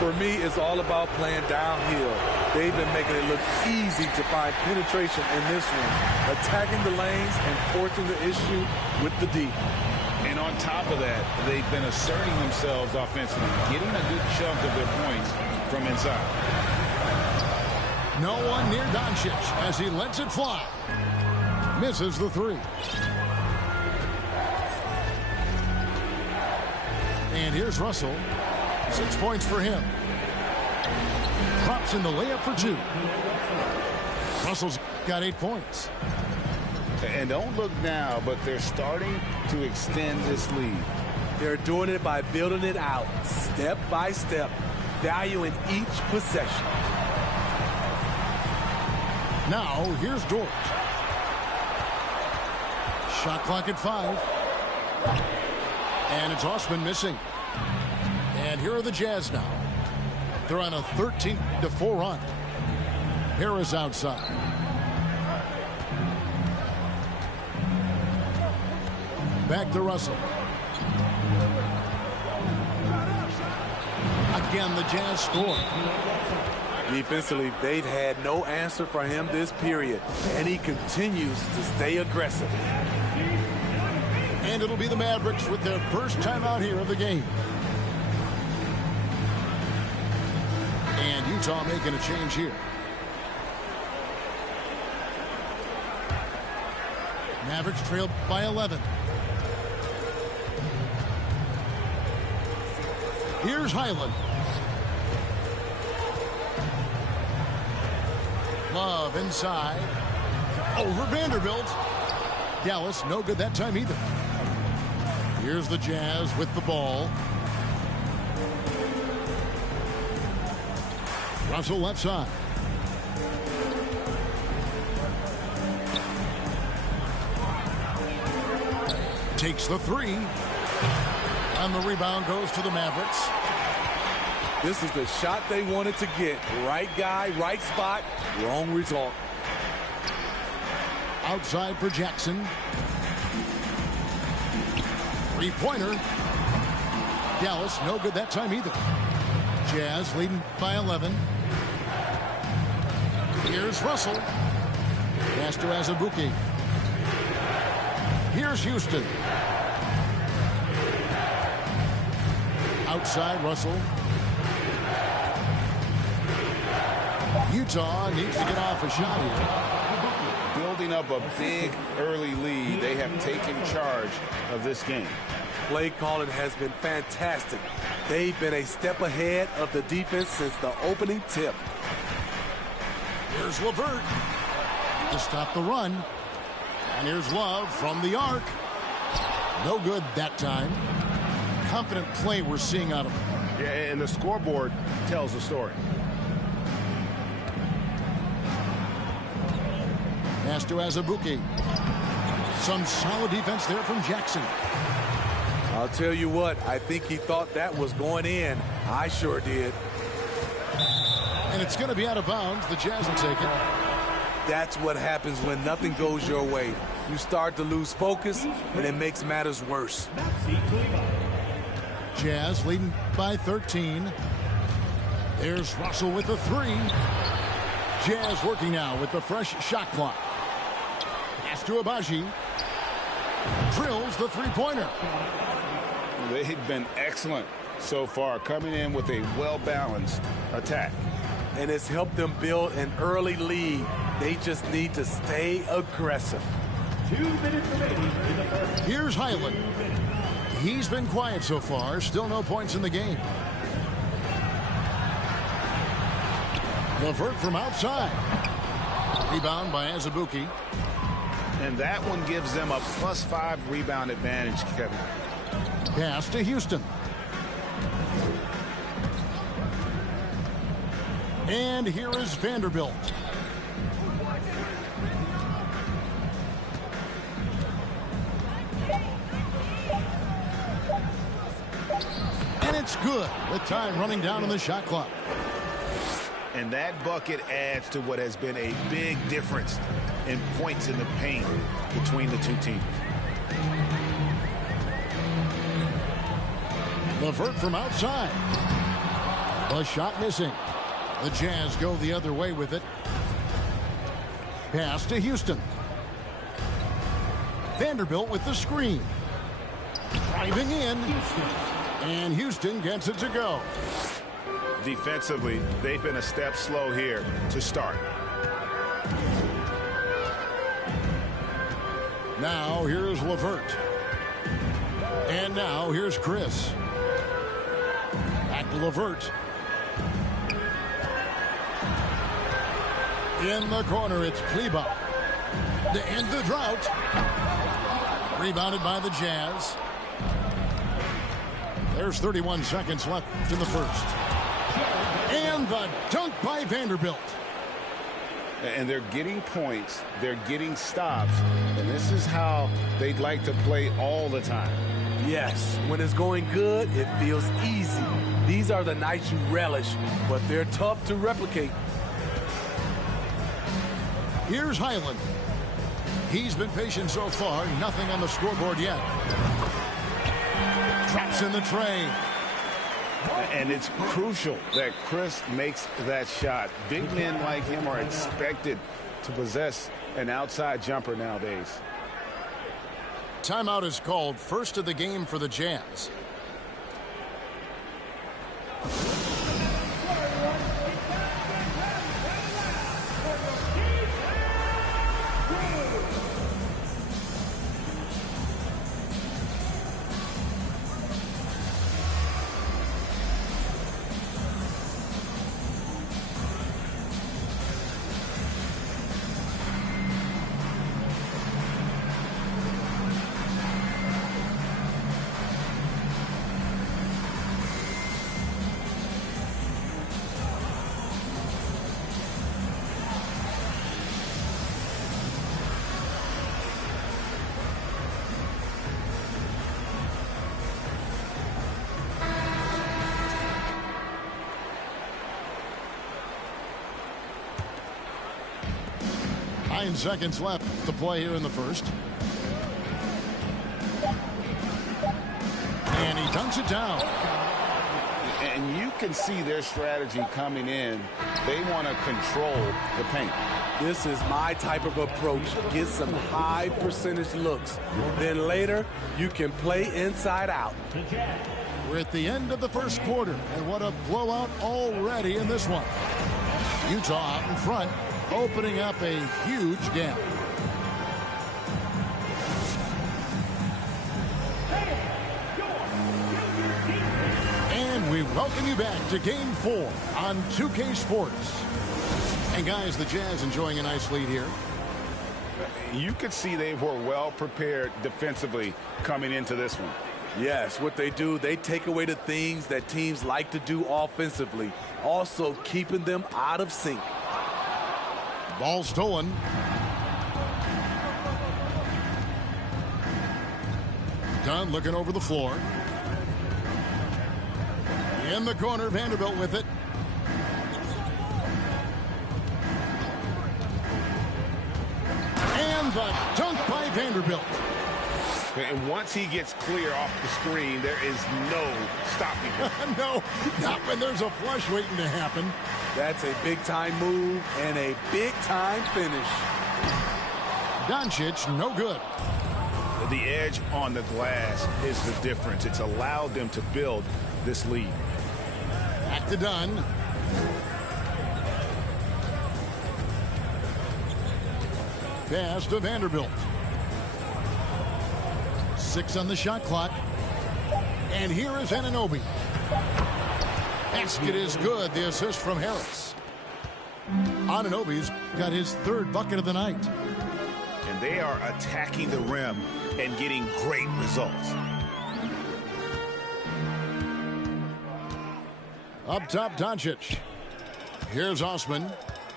For me, it's all about playing downhill. They've been making it look easy to find penetration in this one, attacking the lanes and forcing the issue with the D. And on top of that, they've been asserting themselves offensively, getting a good chunk of their points from inside. No one near Doncic as he lets it fly. Misses the three. And here's Russell. 6 points for him. Drops in the layup for 2. Russell's got 8 points. And don't look now, but they're starting to extend this lead. They're doing it by building it out, step by step, valuing each possession. Now, here's Dort. Shot clock at 5. And it's Osman missing. And here are the Jazz now. They're on a 13-4 run. Harris outside. Back to Russell. Again, the Jazz score. Defensively, they've had no answer for him this period, and he continues to stay aggressive. And it'll be the Mavericks with their first time out here of the game. And Utah making a change here. Mavericks trailed by 11. Here's Highland. Love inside. Over Vanderbilt. Dallas, no good that time either. Here's the Jazz with the ball. Russell left side. Takes the 3. And the rebound goes to the Mavericks. This is the shot they wanted to get. Right guy, right spot, wrong result. Outside for Jackson. 3-pointer. Dallas, no good that time either. Jazz leading by 11. Here's Russell. Pass to Azubuike. Here's Houston. Outside Russell. Utah needs to get off a shot here. Building up a big early lead, they have taken charge of this game. Play calling has been fantastic. They've been a step ahead of the defense since the opening tip. Here's LeVert to stop the run. And here's Love from the arc. No good that time. Confident play we're seeing out of him. Yeah, and the scoreboard tells the story. Pass to Azubuike. Some solid defense there from Jackson. I'll tell you what, I think he thought that was going in. I sure did. And it's going to be out of bounds. The Jazz will take it. That's what happens when nothing goes your way. You start to lose focus, and it makes matters worse. Jazz leading by 13. There's Russell with the 3. Jazz working now with the fresh shot clock. Pass to Abaji. Drills the 3-pointer. They've been excellent so far, coming in with a well-balanced attack. And it's helped them build an early lead. They just need to stay aggressive. 2 minutes remaining in the first. Here's Highland. He's been quiet so far. Still no points in the game. LeVert from outside. Rebound by Azubuike. And that one gives them a +5 rebound advantage, Kevin. Pass to Houston. And here is Vanderbilt. And it's good with time running down on the shot clock. And that bucket adds to what has been a big difference in points in the paint between the two teams. LeVert from outside. The shot missing. The Jazz go the other way with it. Pass to Houston. Vanderbilt with the screen. Driving in. And Houston gets it to go. Defensively, they've been a step slow here to start. Now here's LeVert. And now here's Chris. Levert. In the corner, it's Kleba. To end the drought. Rebounded by the Jazz. There's 31 seconds left in the first. And the dunk by Vanderbilt. And they're getting points. They're getting stops. And this is how they'd like to play all the time. Yes, when it's going good, it feels easy. These are the nights you relish, but they're tough to replicate. Here's Highland. He's been patient so far. Nothing on the scoreboard yet. Traps in the tray. And it's crucial that Chris makes that shot. Big men like him are expected to possess an outside jumper nowadays. Timeout is called. First of the game for the Jazz. Seconds left to play here in the first. And he dunks it down. And you can see their strategy coming in. They want to control the paint. This is my type of approach. Get some high percentage looks. Then later, you can play inside out. We're at the end of the first quarter. And what a blowout already in this one. Utah out in front, opening up a huge gap. And we welcome you back to Game 4 on 2K Sports. And guys, the Jazz enjoying a nice lead here. You could see they were well prepared defensively coming into this one. Yes, what they do, they take away the things that teams like to do offensively, also keeping them out of sync. Ball stolen. Dunn looking over the floor. In the corner, Vanderbilt with it. And the dunk by Vanderbilt. And once he gets clear off the screen, there is no stopping him. No, not when there's a flush waiting to happen. That's a big-time move and a big-time finish. Doncic, no good. The edge on the glass is the difference. It's allowed them to build this lead. Back to Dunn. Pass to Vanderbilt. 6 on the shot clock. And here is Anunoby. Basket is good. The assist from Harris. Anunoby's got his 3rd bucket of the night. And they are attacking the rim and getting great results. Up top, Doncic. Here's Osman.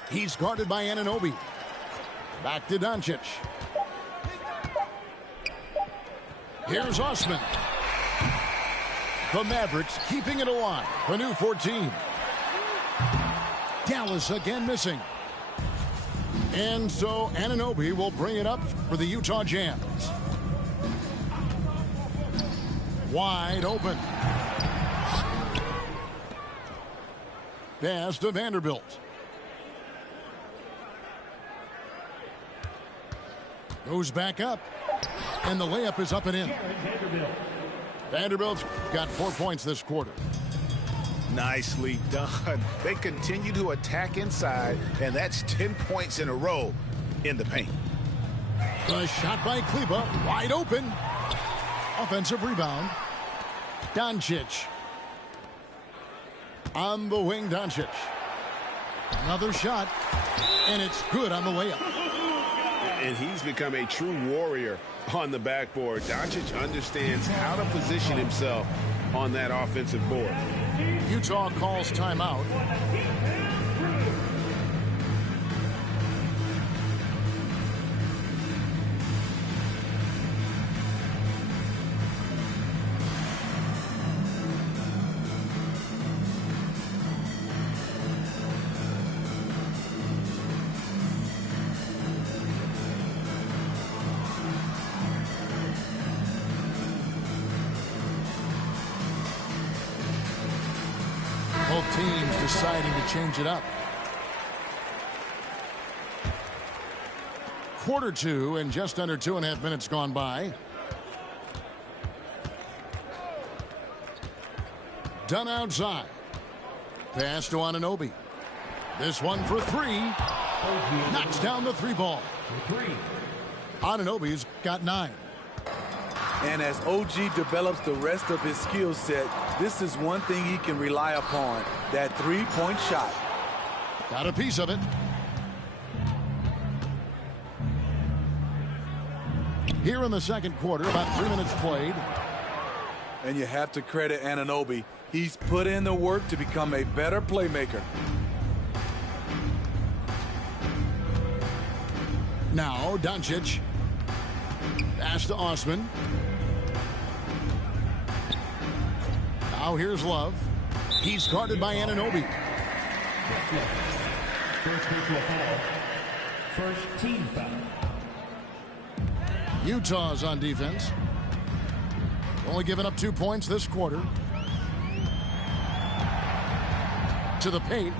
He's guarded by Anunoby. Back to Doncic. Here's Osman. The Mavericks keeping it alive. A new 14. Dallas again missing. And so Anunoby will bring it up for the Utah Jazz. Wide open. Pass to Vanderbilt. Goes back up. And the layup is up and in. Vanderbilt's got 4 points this quarter. Nicely done. They continue to attack inside, and that's 10 points in a row in the paint. The shot by Kleba, wide open. Offensive rebound. Doncic. On the wing, Doncic. Another shot, and it's good on the layup. And he's become a true warrior on the backboard. Doncic understands how to position himself on that offensive board. Utah calls timeout. Both teams deciding to change it up. Quarter two and just under 2.5 minutes gone by. Done outside. Pass to Anunoby. This one for three. Knocks down the three ball. Anunoby's got 9. And as OG develops the rest of his skill set, this is one thing he can rely upon, that three-point shot. Got a piece of it. Here in the second quarter, about 3 minutes played. And you have to credit Anunoby. He's put in the work to become a better playmaker. Now, Doncic. Pass to Osman. Now here's Love. He's guarded by Anunoby. First personal foul. First team foul. Utah's on defense. Only giving up 2 points this quarter. To the paint.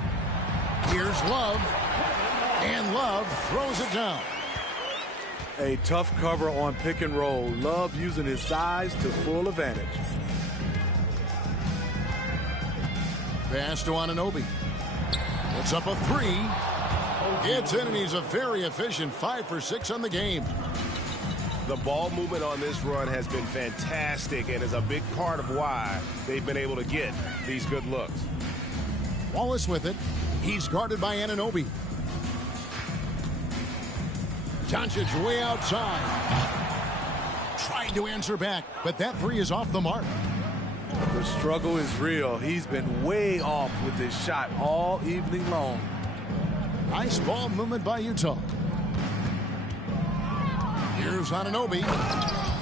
Here's Love. And Love throws it down. A tough cover on pick and roll. Love using his size to full advantage. Pass to Anunoby. It's up a 3. It's in, and he's a very efficient 5 for 6 on the game. The ball movement on this run has been fantastic and is a big part of why they've been able to get these good looks. Wallace with it. He's guarded by Anunoby. Doncic way outside. Trying to answer back, but that 3 is off the mark. The struggle is real. He's been way off with his shot all evening long. Nice ball movement by Utah. Here's Anunoby.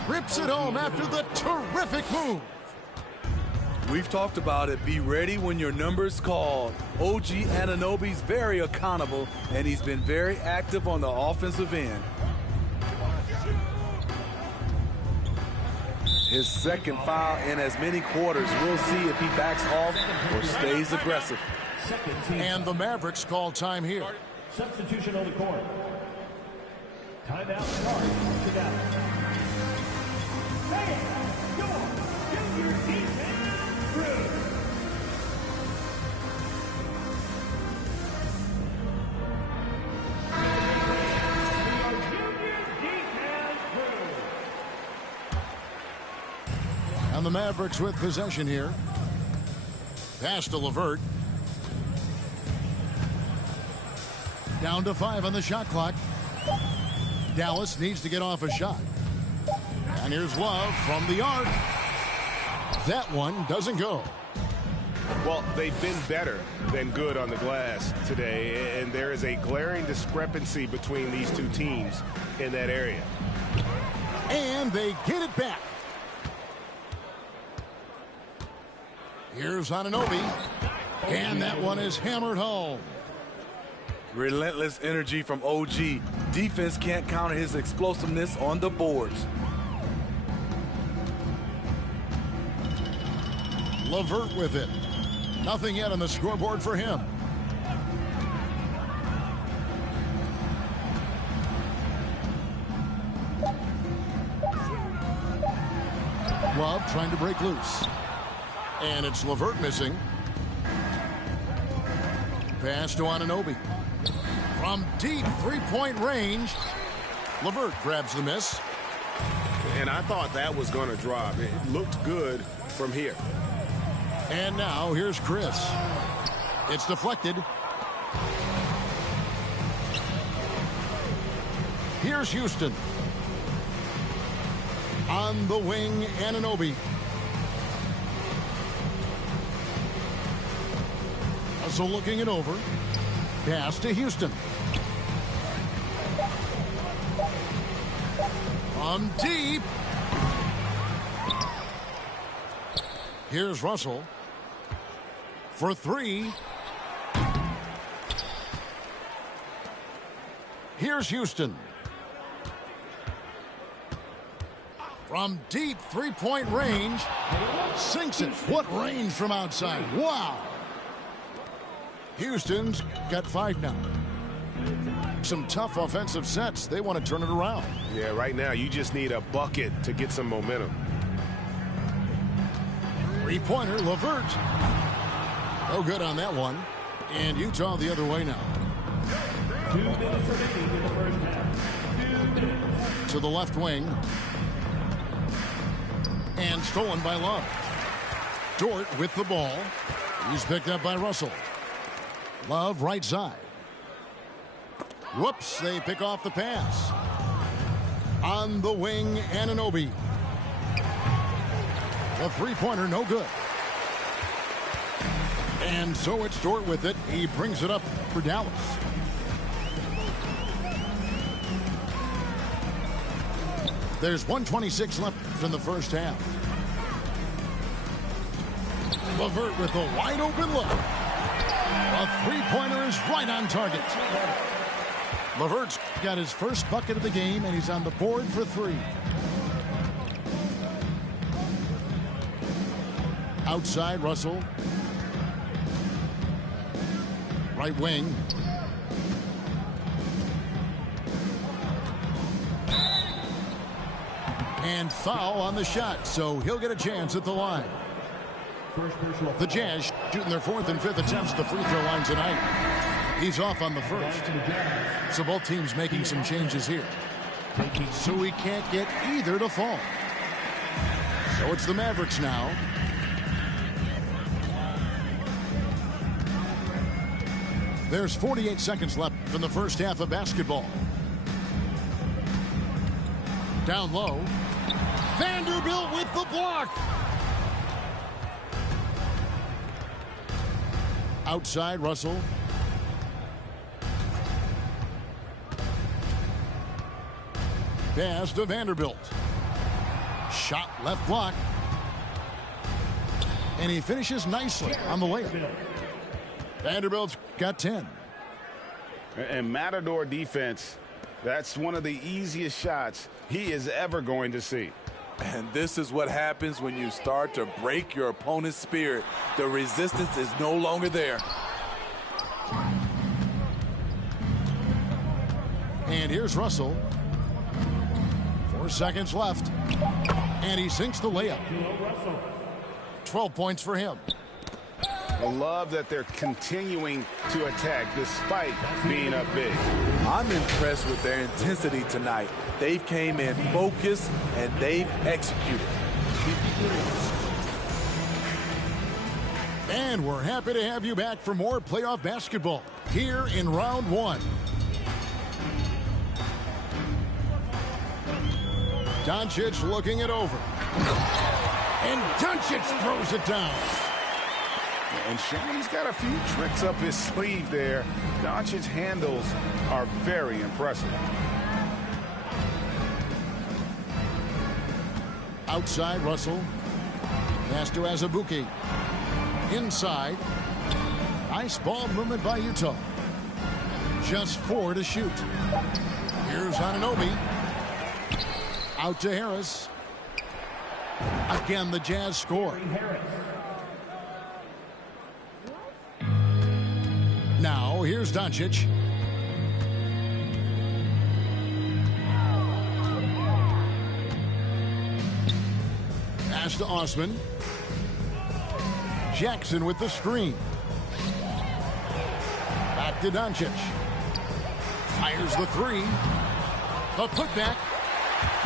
Rips it home after the terrific move. We've talked about it. Be ready when your number's called. OG Anunoby's very accountable, and he's been very active on the offensive end. His second foul in as many quarters. We'll see if he backs off or stays aggressive. And the Mavericks call time here. Substitution on the court. Timeout start to Dallas. Hey, come on, get your defense through. And the Mavericks with possession here. Pass to LeVert. Down to 5 on the shot clock. Dallas needs to get off a shot. And here's Love from the arc. That one doesn't go. Well, they've been better than good on the glass today, and there is a glaring discrepancy between these two teams in that area. And they get it back. Here's Anunoby. And that one is hammered home. Relentless energy from OG. Defense can't counter his explosiveness on the boards. LeVert with it. Nothing yet on the scoreboard for him. Love trying to break loose. And it's LeVert missing. Pass to Anunoby. From deep three-point range, LeVert grabs the miss. And I thought that was going to drop. It looked good from here. And now here's Chris. It's deflected. Here's Houston. On the wing, Anunoby. Also looking it over. Pass to Houston. From deep. Here's Russell. For three. Here's Houston. From deep three-point range. Sinks it. What range from outside. Wow. Houston's got 5 now. Some tough offensive sets. They want to turn it around. Yeah, right now you just need a bucket to get some momentum. Three-pointer, LeVert. No good on that one. And Utah the other way now. 2 minutes remaining in the first half. 2 minutes. To the left wing. And stolen by Love. Dort with the ball. He's picked up by Russell. Love right side. Whoops, they pick off the pass. On the wing, Anunoby. The three-pointer, no good. And so it's Dort with it. He brings it up for Dallas. There's 1:26 left in the first half. LeVert with a wide open look. A three-pointer is right on target. LeVert's got his first bucket of the game, and he's on the board for 3. Outside, Russell. Right wing. And foul on the shot, so he'll get a chance at the line. The Jazz shooting their 4th and 5th attempts at the free throw line tonight. He's off on the first. So both teams making some changes here. So we can't get either to fall. So it's the Mavericks now. There's 48 seconds left in the first half of basketball. Down low. Vanderbilt with the block. Outside, Russell. Pass to Vanderbilt. Shot left block. And he finishes nicely on the layup. Vanderbilt's got 10. And Matador defense, that's one of the easiest shots he is ever going to see. And this is what happens when you start to break your opponent's spirit. The resistance is no longer there. And here's Russell. 4 seconds left. And he sinks the layup. 12 points for him. I love that they're continuing to attack despite being up big. I'm impressed with their intensity tonight. They've came in focused and they've executed. And we're happy to have you back for more playoff basketball here in round 1. Doncic looking it over. And Doncic throws it down. And Shane, he's got a few tricks up his sleeve there. Doncic's handles are very impressive. Outside, Russell. Pass to Azubuike. Inside. Nice ball movement by Utah. Just 4 to shoot. Here's Anunoby. Out to Harris. Again, the Jazz score. Now, here's Doncic. Pass to Osman. Jackson with the screen. Back to Doncic. Fires the 3. The putback.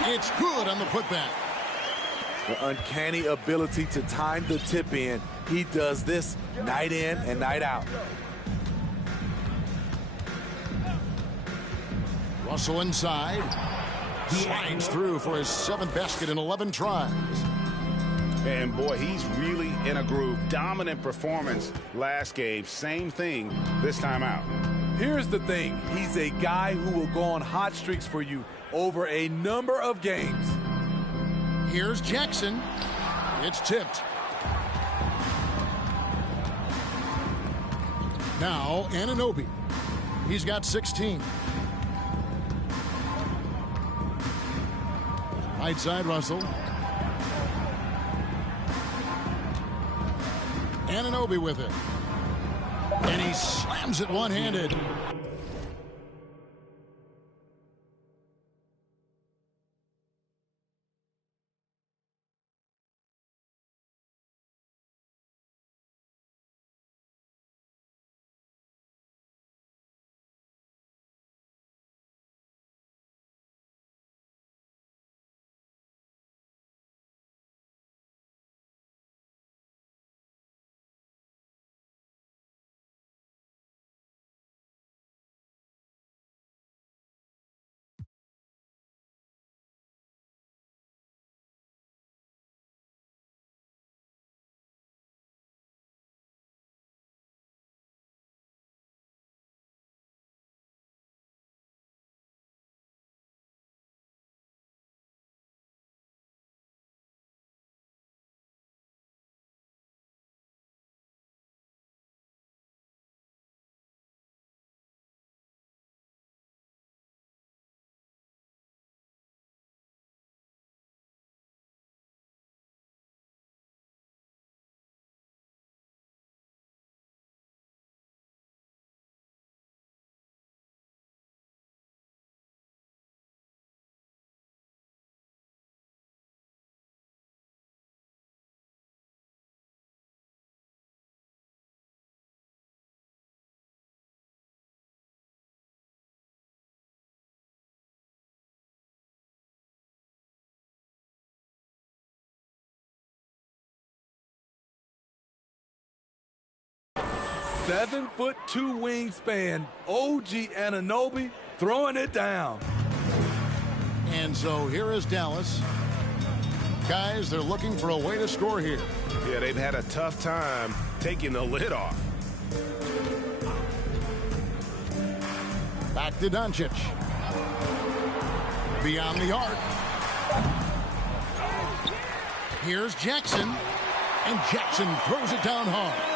It's good on the putback. The uncanny ability to time the tip in. He does this night in and night out. Russell inside. Slides through for his 7th basket in 11 tries. And boy, he's really in a groove. Dominant performance last game. Same thing this time out. Here's the thing. He's a guy who will go on hot streaks for you over a number of games. Here's Jackson. It's tipped. Now Anunoby. He's got 16. Right side, Russell. Anunoby with it. And he slams it one-handed. Seven-foot 2 wingspan, OG Anunoby throwing it down. And so here is Dallas. Guys, they're looking for a way to score here. Yeah, they've had a tough time taking the lid off. Back to Doncic. Beyond the arc. Here's Jackson. And Jackson throws it down hard.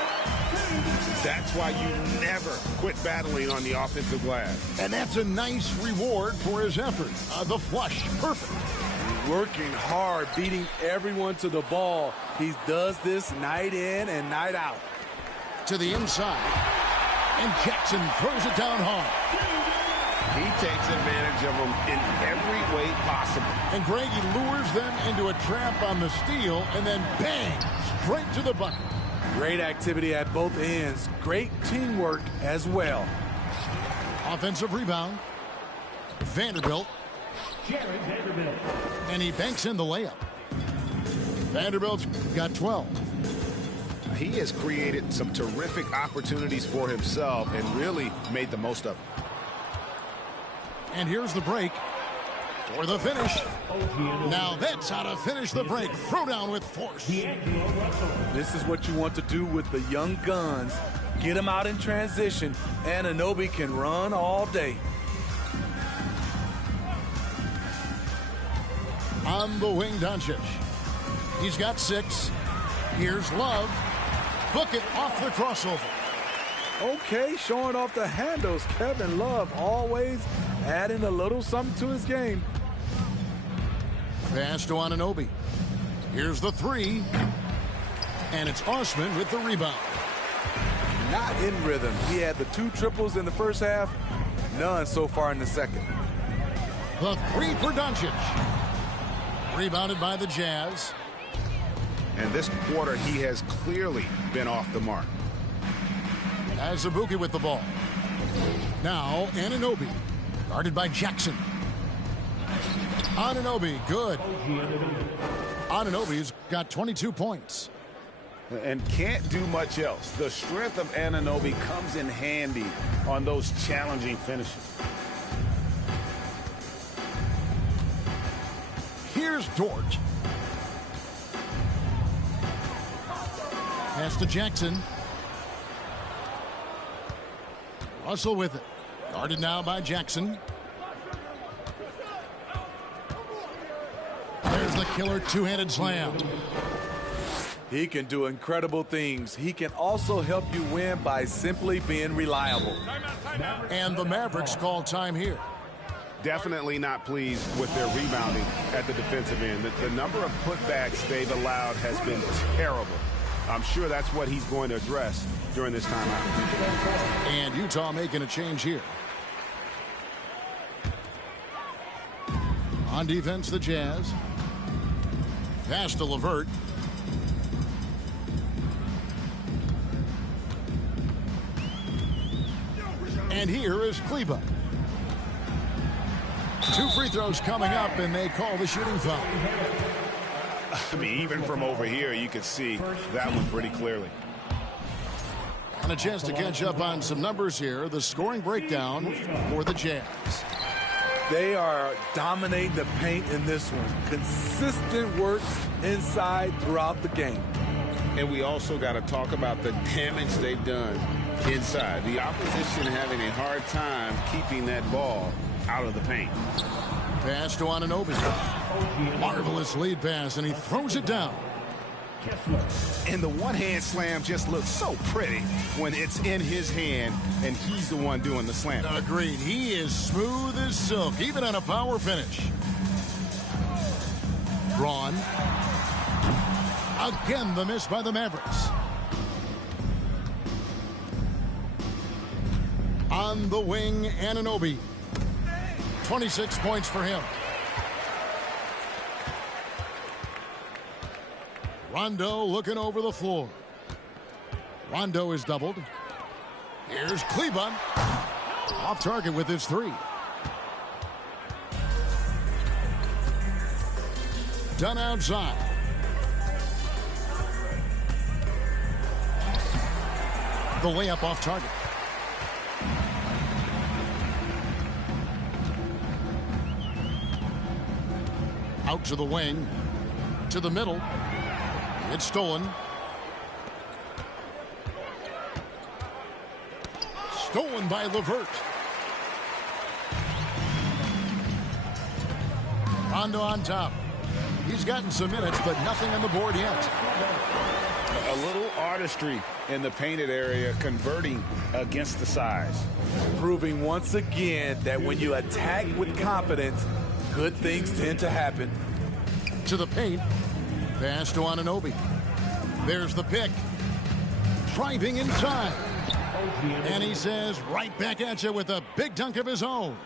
That's why you never quit battling on the offensive glass. And that's a nice reward for his effort. The flush, perfect. Working hard, beating everyone to the ball. He does this night in and night out. To the inside. And Jackson throws it down hard. He takes advantage of them in every way possible. And Greg, he lures them into a trap on the steal, and then bang, straight to the bucket. Great activity at both ends. Great teamwork as well. Offensive rebound. Vanderbilt. Jared Vanderbilt. And he banks in the layup. Vanderbilt's got 12. He has created some terrific opportunities for himself and really made the most of it. And here's the break for the finish. Now that's how to finish the break. Throw down with force. This is what you want to do with the young guns. Get them out in transition. Anunoby can run all day. On the wing, Doncic. He's got 6. Here's Love. Book it off the crossover. Okay, showing off the handles. Kevin Love always adding a little something to his game. Pass to Anunoby. Here's the 3. And it's Osman with the rebound. Not in rhythm. He had the 2 triples in the first half. None so far in the second. The 3 for Doncic. Rebounded by the Jazz. And this quarter, he has clearly been off the mark. Azubuike with the ball. Now Anunoby. Guarded by Jackson. Anunoby, good. Anunoby's got 22 points. And can't do much else. The strength of Anunoby comes in handy on those challenging finishes. Here's Dort. Pass to Jackson. Russell with it. Guarded now by Jackson. There's the killer two-handed slam. He can do incredible things. He can also help you win by simply being reliable. And the Mavericks call time here. Definitely not pleased with their rebounding at the defensive end. The number of putbacks they've allowed has been terrible. I'm sure that's what he's going to address during this timeout. And Utah making a change here. On defense, the Jazz. Pass to LeVert. And here is Kleber. 2 free throws coming up, and they call the shooting foul. I mean, even from over here, you could see that one pretty clearly. And a chance to catch up on some numbers here. The scoring breakdown for the Jazz. They are dominating the paint in this one. Consistent work inside throughout the game. And we also got to talk about the damage they've done inside. The opposition having a hard time keeping that ball out of the paint. Pass to Anunoby. Marvelous lead pass, and he throws it down. And the one-hand slam just looks so pretty when it's in his hand and he's the one doing the slam. Agreed. He is smooth as silk, even on a power finish. Braun. Again, the miss by the Mavericks. On the wing, Anunoby. 26 points for him. Rondo looking over the floor. Rondo is doubled. Here's Kleber. Off target with his 3. Done outside. The layup off target. Out to the wing. To the middle. It's stolen. Stolen by LeVert. Rondo on top. He's gotten some minutes, but nothing on the board yet. A little artistry in the painted area, converting against the size. Proving once again that when you attack with confidence, good things tend to happen. To the paint. Pass to Anunoby. There's the pick. Driving inside. And he says, right back at you with a big dunk of his own.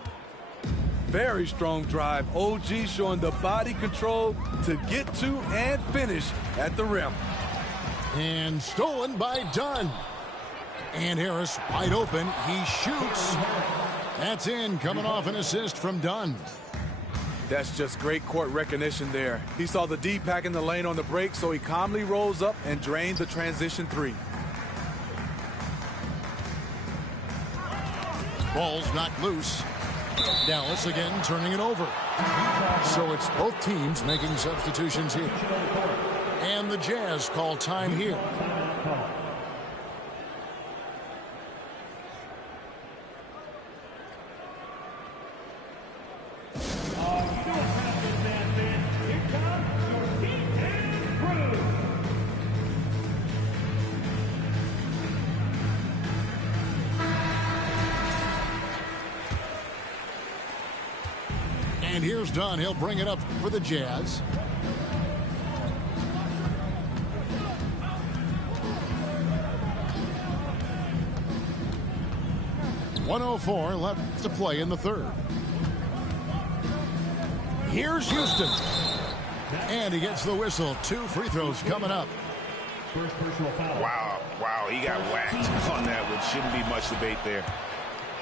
Very strong drive. OG showing the body control to get to and finish at the rim. And stolen by Dunn. And Harris wide open. He shoots. That's in, coming off an assist from Dunn. That's just great court recognition there. He saw the D pack in the lane on the break, so he calmly rolls up and drained the transition 3. Ball's knocked loose. Dallas again turning it over. So it's both teams making substitutions here. And the Jazz call time here. And here's Dunn. He'll bring it up for the Jazz. .104 left to play in the third. Here's Houston. And he gets the whistle. 2 free throws coming up. Wow, he got whacked on that one. Shouldn't be much debate there.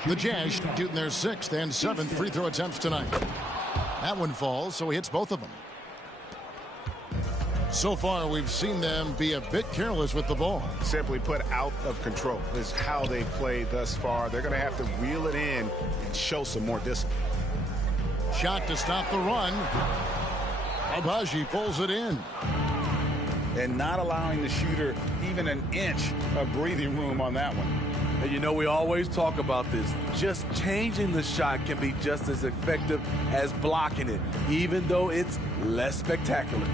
The Jazz shooting their 6th and 7th free throw attempts tonight. That one falls, so he hits both of them. So far, we've seen them be a bit careless with the ball. Simply put, out of control is how they played thus far. They're going to have to reel it in and show some more discipline. Shot to stop the run. Abaji pulls it in. And not allowing the shooter even an inch of breathing room on that one. And you know, we always talk about this. Just changing the shot can be just as effective as blocking it, even though it's less spectacular.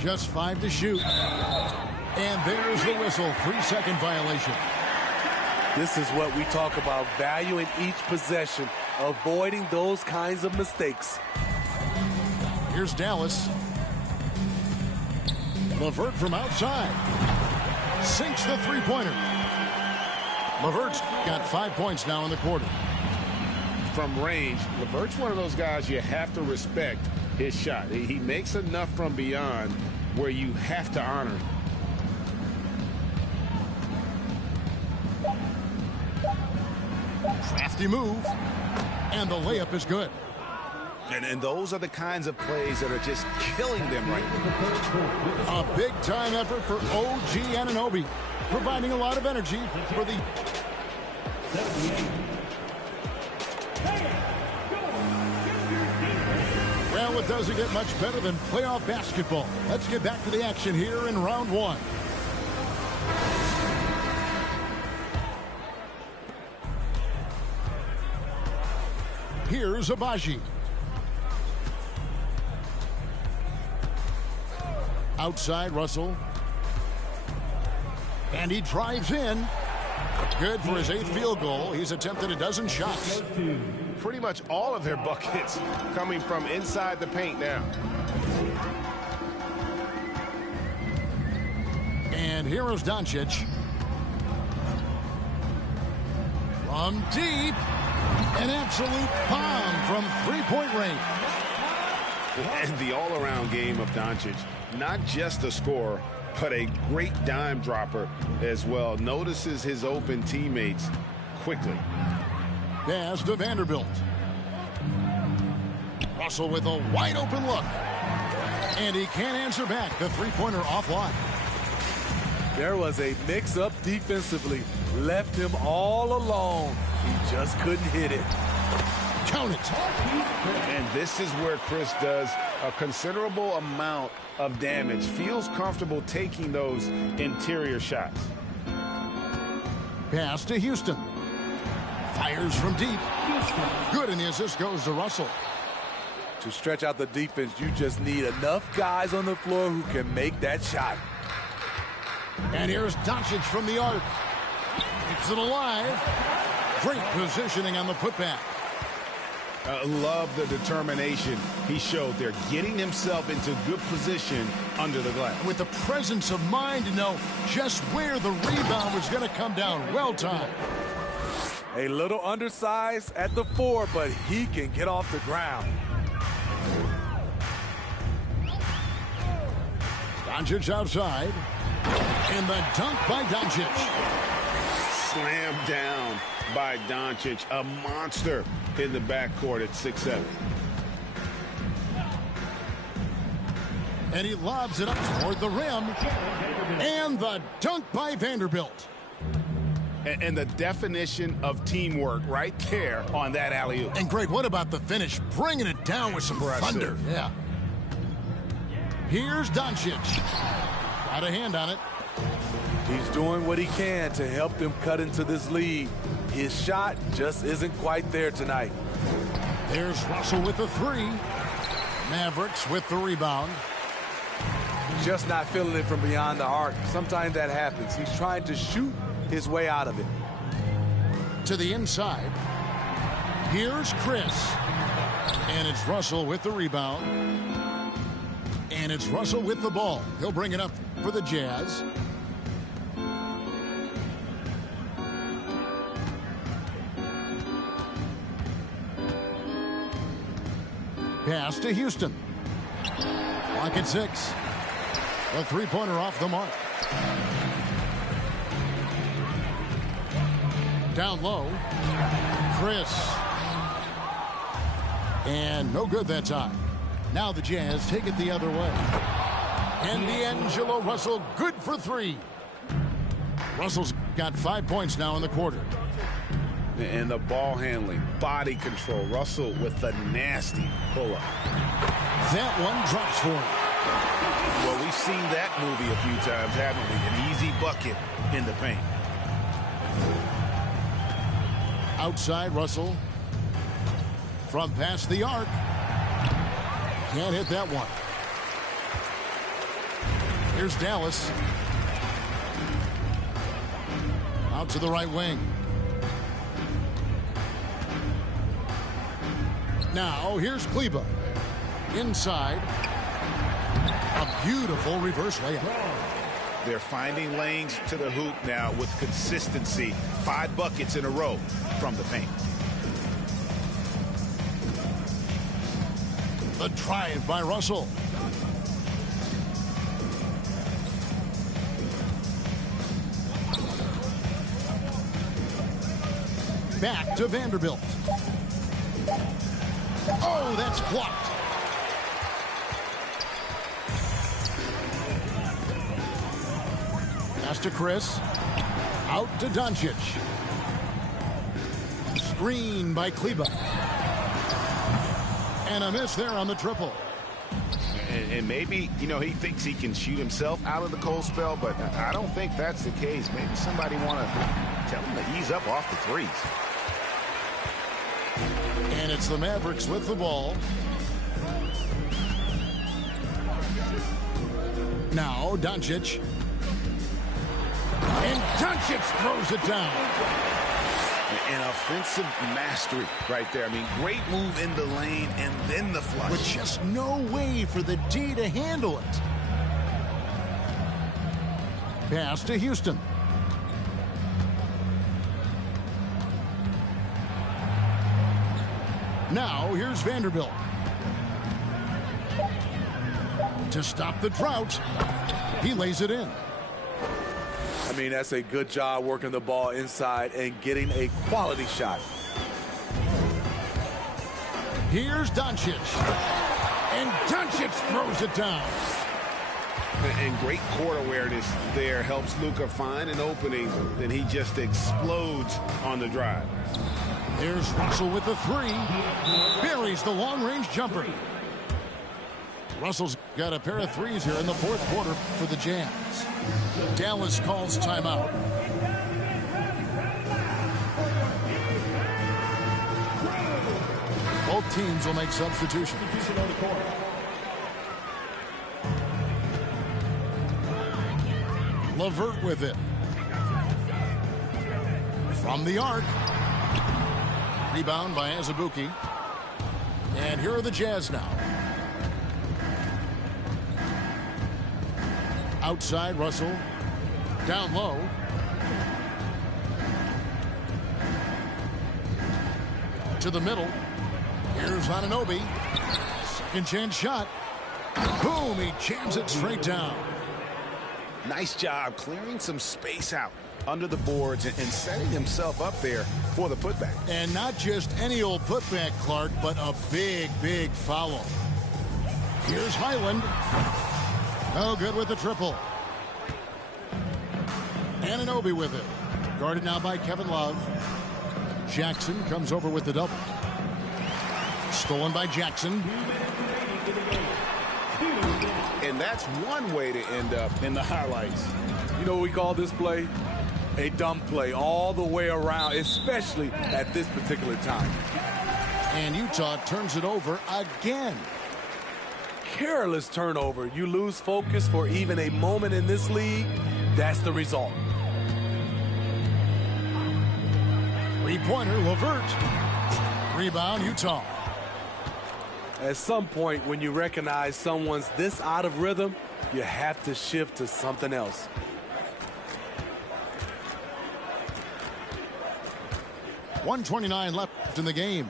Just 5 to shoot. And there's the whistle. 3-second violation. This is what we talk about, valuing each possession, avoiding those kinds of mistakes. Here's Dallas. LeVert from outside. Sinks the three-pointer. LeVert's got 5 points now in the quarter. From range, LeVert's one of those guys you have to respect his shot. He makes enough from beyond where you have to honor him. Crafty move. And the layup is good. And those are the kinds of plays that are just killing them right now. A big-time effort for OG Anunoby, providing a lot of energy for the... Well, it doesn't get much better than playoff basketball. Let's get back to the action here in round 1. Here's Abaji. Outside Russell. And he drives in. Good for his 8th field goal. He's attempted a dozen shots. Pretty much all of their buckets coming from inside the paint now. And here's Doncic. From deep. An absolute bomb from three-point range. And the all-around game of Doncic. Not just a scorer, but a great dime dropper as well. Notices his open teammates quickly. Pass to Vanderbilt. Russell with a wide open look. And he can't answer back. The three-pointer offline. There was a mix-up defensively. Left him all alone. He just couldn't hit it. Count it. And this is where Chris does a considerable amount of damage. Feels comfortable taking those interior shots. Pass to Houston. Fires from deep. Good, and the assist goes to Russell. To stretch out the defense, you just need enough guys on the floor who can make that shot. And here's Doncic from the arc. Keeps it alive. Great positioning on the putback. Love the determination he showed there, getting himself into good position under the glass. With the presence of mind to know just where the rebound was going to come down. Well timed. A little undersized at the 4, but he can get off the ground. Doncic outside. And the dunk by Doncic. Slammed down by Doncic, a monster in the backcourt at 6'7". And he lobs it up toward the rim. And the dunk by Vanderbilt. And the definition of teamwork right there on that alley-oop. And Greg, what about the finish? Bringing it down with some thunder. Yeah. Here's Doncic. Got a hand on it. He's doing what he can to help them cut into this lead. His shot just isn't quite there tonight. There's Russell with the 3. Mavericks with the rebound. Just not feeling it from beyond the arc. Sometimes that happens. He's trying to shoot his way out of it. To the inside. Here's Chris. And it's Russell with the rebound. And it's Russell with the ball. He'll bring it up for the Jazz. Pass to Houston. Clock at 6. The three-pointer off the mark. Down low. Chris. And no good that time. Now the Jazz take it the other way. And D'Angelo Russell, good for 3. Russell's got 5 points now in the quarter. And the ball handling, body control. Russell with the nasty pull-up. That one drops for him. Well, we've seen that movie a few times, haven't we? An easy bucket in the paint. Outside Russell. From past the arc. Can't hit that one. Here's Dallas. Out to the right wing. Now here's Kleber. Inside. A beautiful reverse layup. They're finding lanes to the hoop now with consistency. 5 buckets in a row from the paint. The drive by Russell. Back to Vanderbilt. Oh, that's blocked. Pass to Chris. Out to Doncic. Screen by Kleber. And a miss there on the triple. And maybe, you know, he thinks he can shoot himself out of the cold spell, but I don't think that's the case. Maybe somebody want to tell him to ease up off the threes. And it's the Mavericks with the ball. Now Doncic. And Doncic throws it down. An offensive mastery right there. I mean, great move in the lane and then the flush. With just no way for the D to handle it. Pass to Houston. Now here's Vanderbilt. To stop the drought, he lays it in. I mean, that's a good job working the ball inside and getting a quality shot. Here's Doncic. And Doncic throws it down. And great court awareness there helps Luka find an opening. Then he just explodes on the drive. There's Russell with the 3. Buries the long-range jumper. Russell's got a pair of 3s here in the fourth quarter for the Jazz. Dallas calls timeout. Both teams will make substitutions. LeVert with it. From the arc. Rebound by Azubuike. And here are the Jazz now. Outside Russell. Down low. To the middle. Here's Anunoby. Second chance shot. Boom, he jams it straight down. Nice job clearing some space out under the boards and setting himself up there for the putback. And not just any old putback, Clark, but a big, big foul. Here's Highland. No good with the triple. Anunoby with it. Guarded now by Kevin Love. Jackson comes over with the double. Stolen by Jackson. And that's one way to end up in the highlights. You know what we call this play? A dumb play all the way around, especially at this particular time. And Utah turns it over again. Careless turnover. You lose focus for even a moment in this league. That's the result. Three-pointer, LeVert. Rebound, Utah. At some point, when you recognize someone's this out of rhythm, you have to shift to something else. .129 left in the game.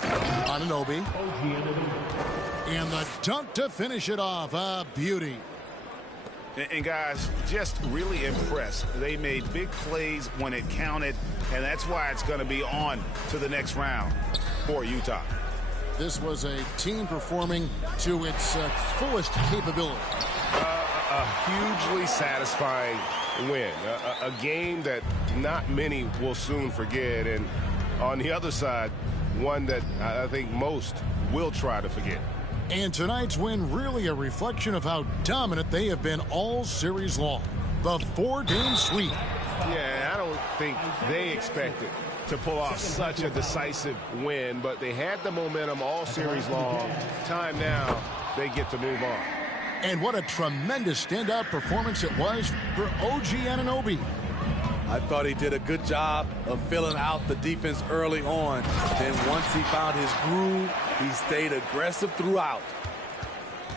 Anunoby. And the dunk to finish it off. A beauty. And guys, just really impressed. They made big plays when it counted, and that's why it's going to be on to the next round for Utah. This was a team performing to its fullest capability. A hugely satisfying win. A game that not many will soon forget. And on the other side, one that I think most will try to forget. And tonight's win really a reflection of how dominant they have been all series long. The 4-game sweep. Yeah, I don't think they expected to pull off such a decisive win, but they had the momentum all series long. Time now, they get to move on. And what a tremendous standout performance it was for OG Anunoby. I thought he did a good job of filling out the defense early on. Then once he found his groove, he stayed aggressive throughout.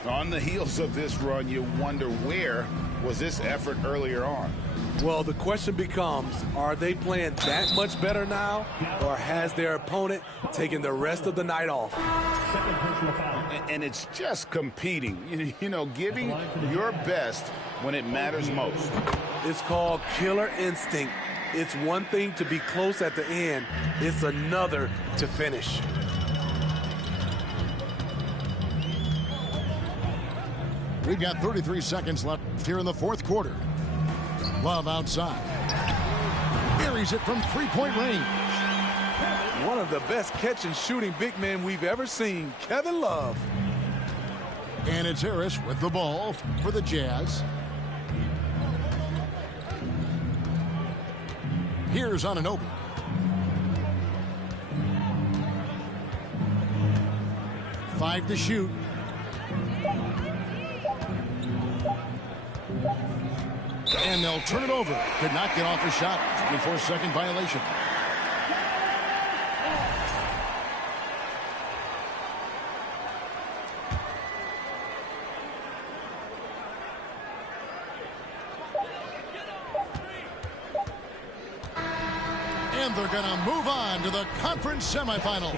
On the heels of this run, you wonder where was this effort earlier on? Well, the question becomes, are they playing that much better now, or has their opponent taken the rest of the night off? And it's just competing, you know, giving your best when it matters most. It's called killer instinct. It's one thing to be close at the end. It's another to finish. We've got 33 seconds left here in the fourth quarter. Love outside. Buries it from three-point range. One of the best catch and shooting big men we've ever seen, Kevin Love. And it's Harris with the ball for the Jazz. Here's Anunoby. Five to shoot. And they'll turn it over. Could not get off a shot. 24-second violation. And they're going to move on to the conference semifinal.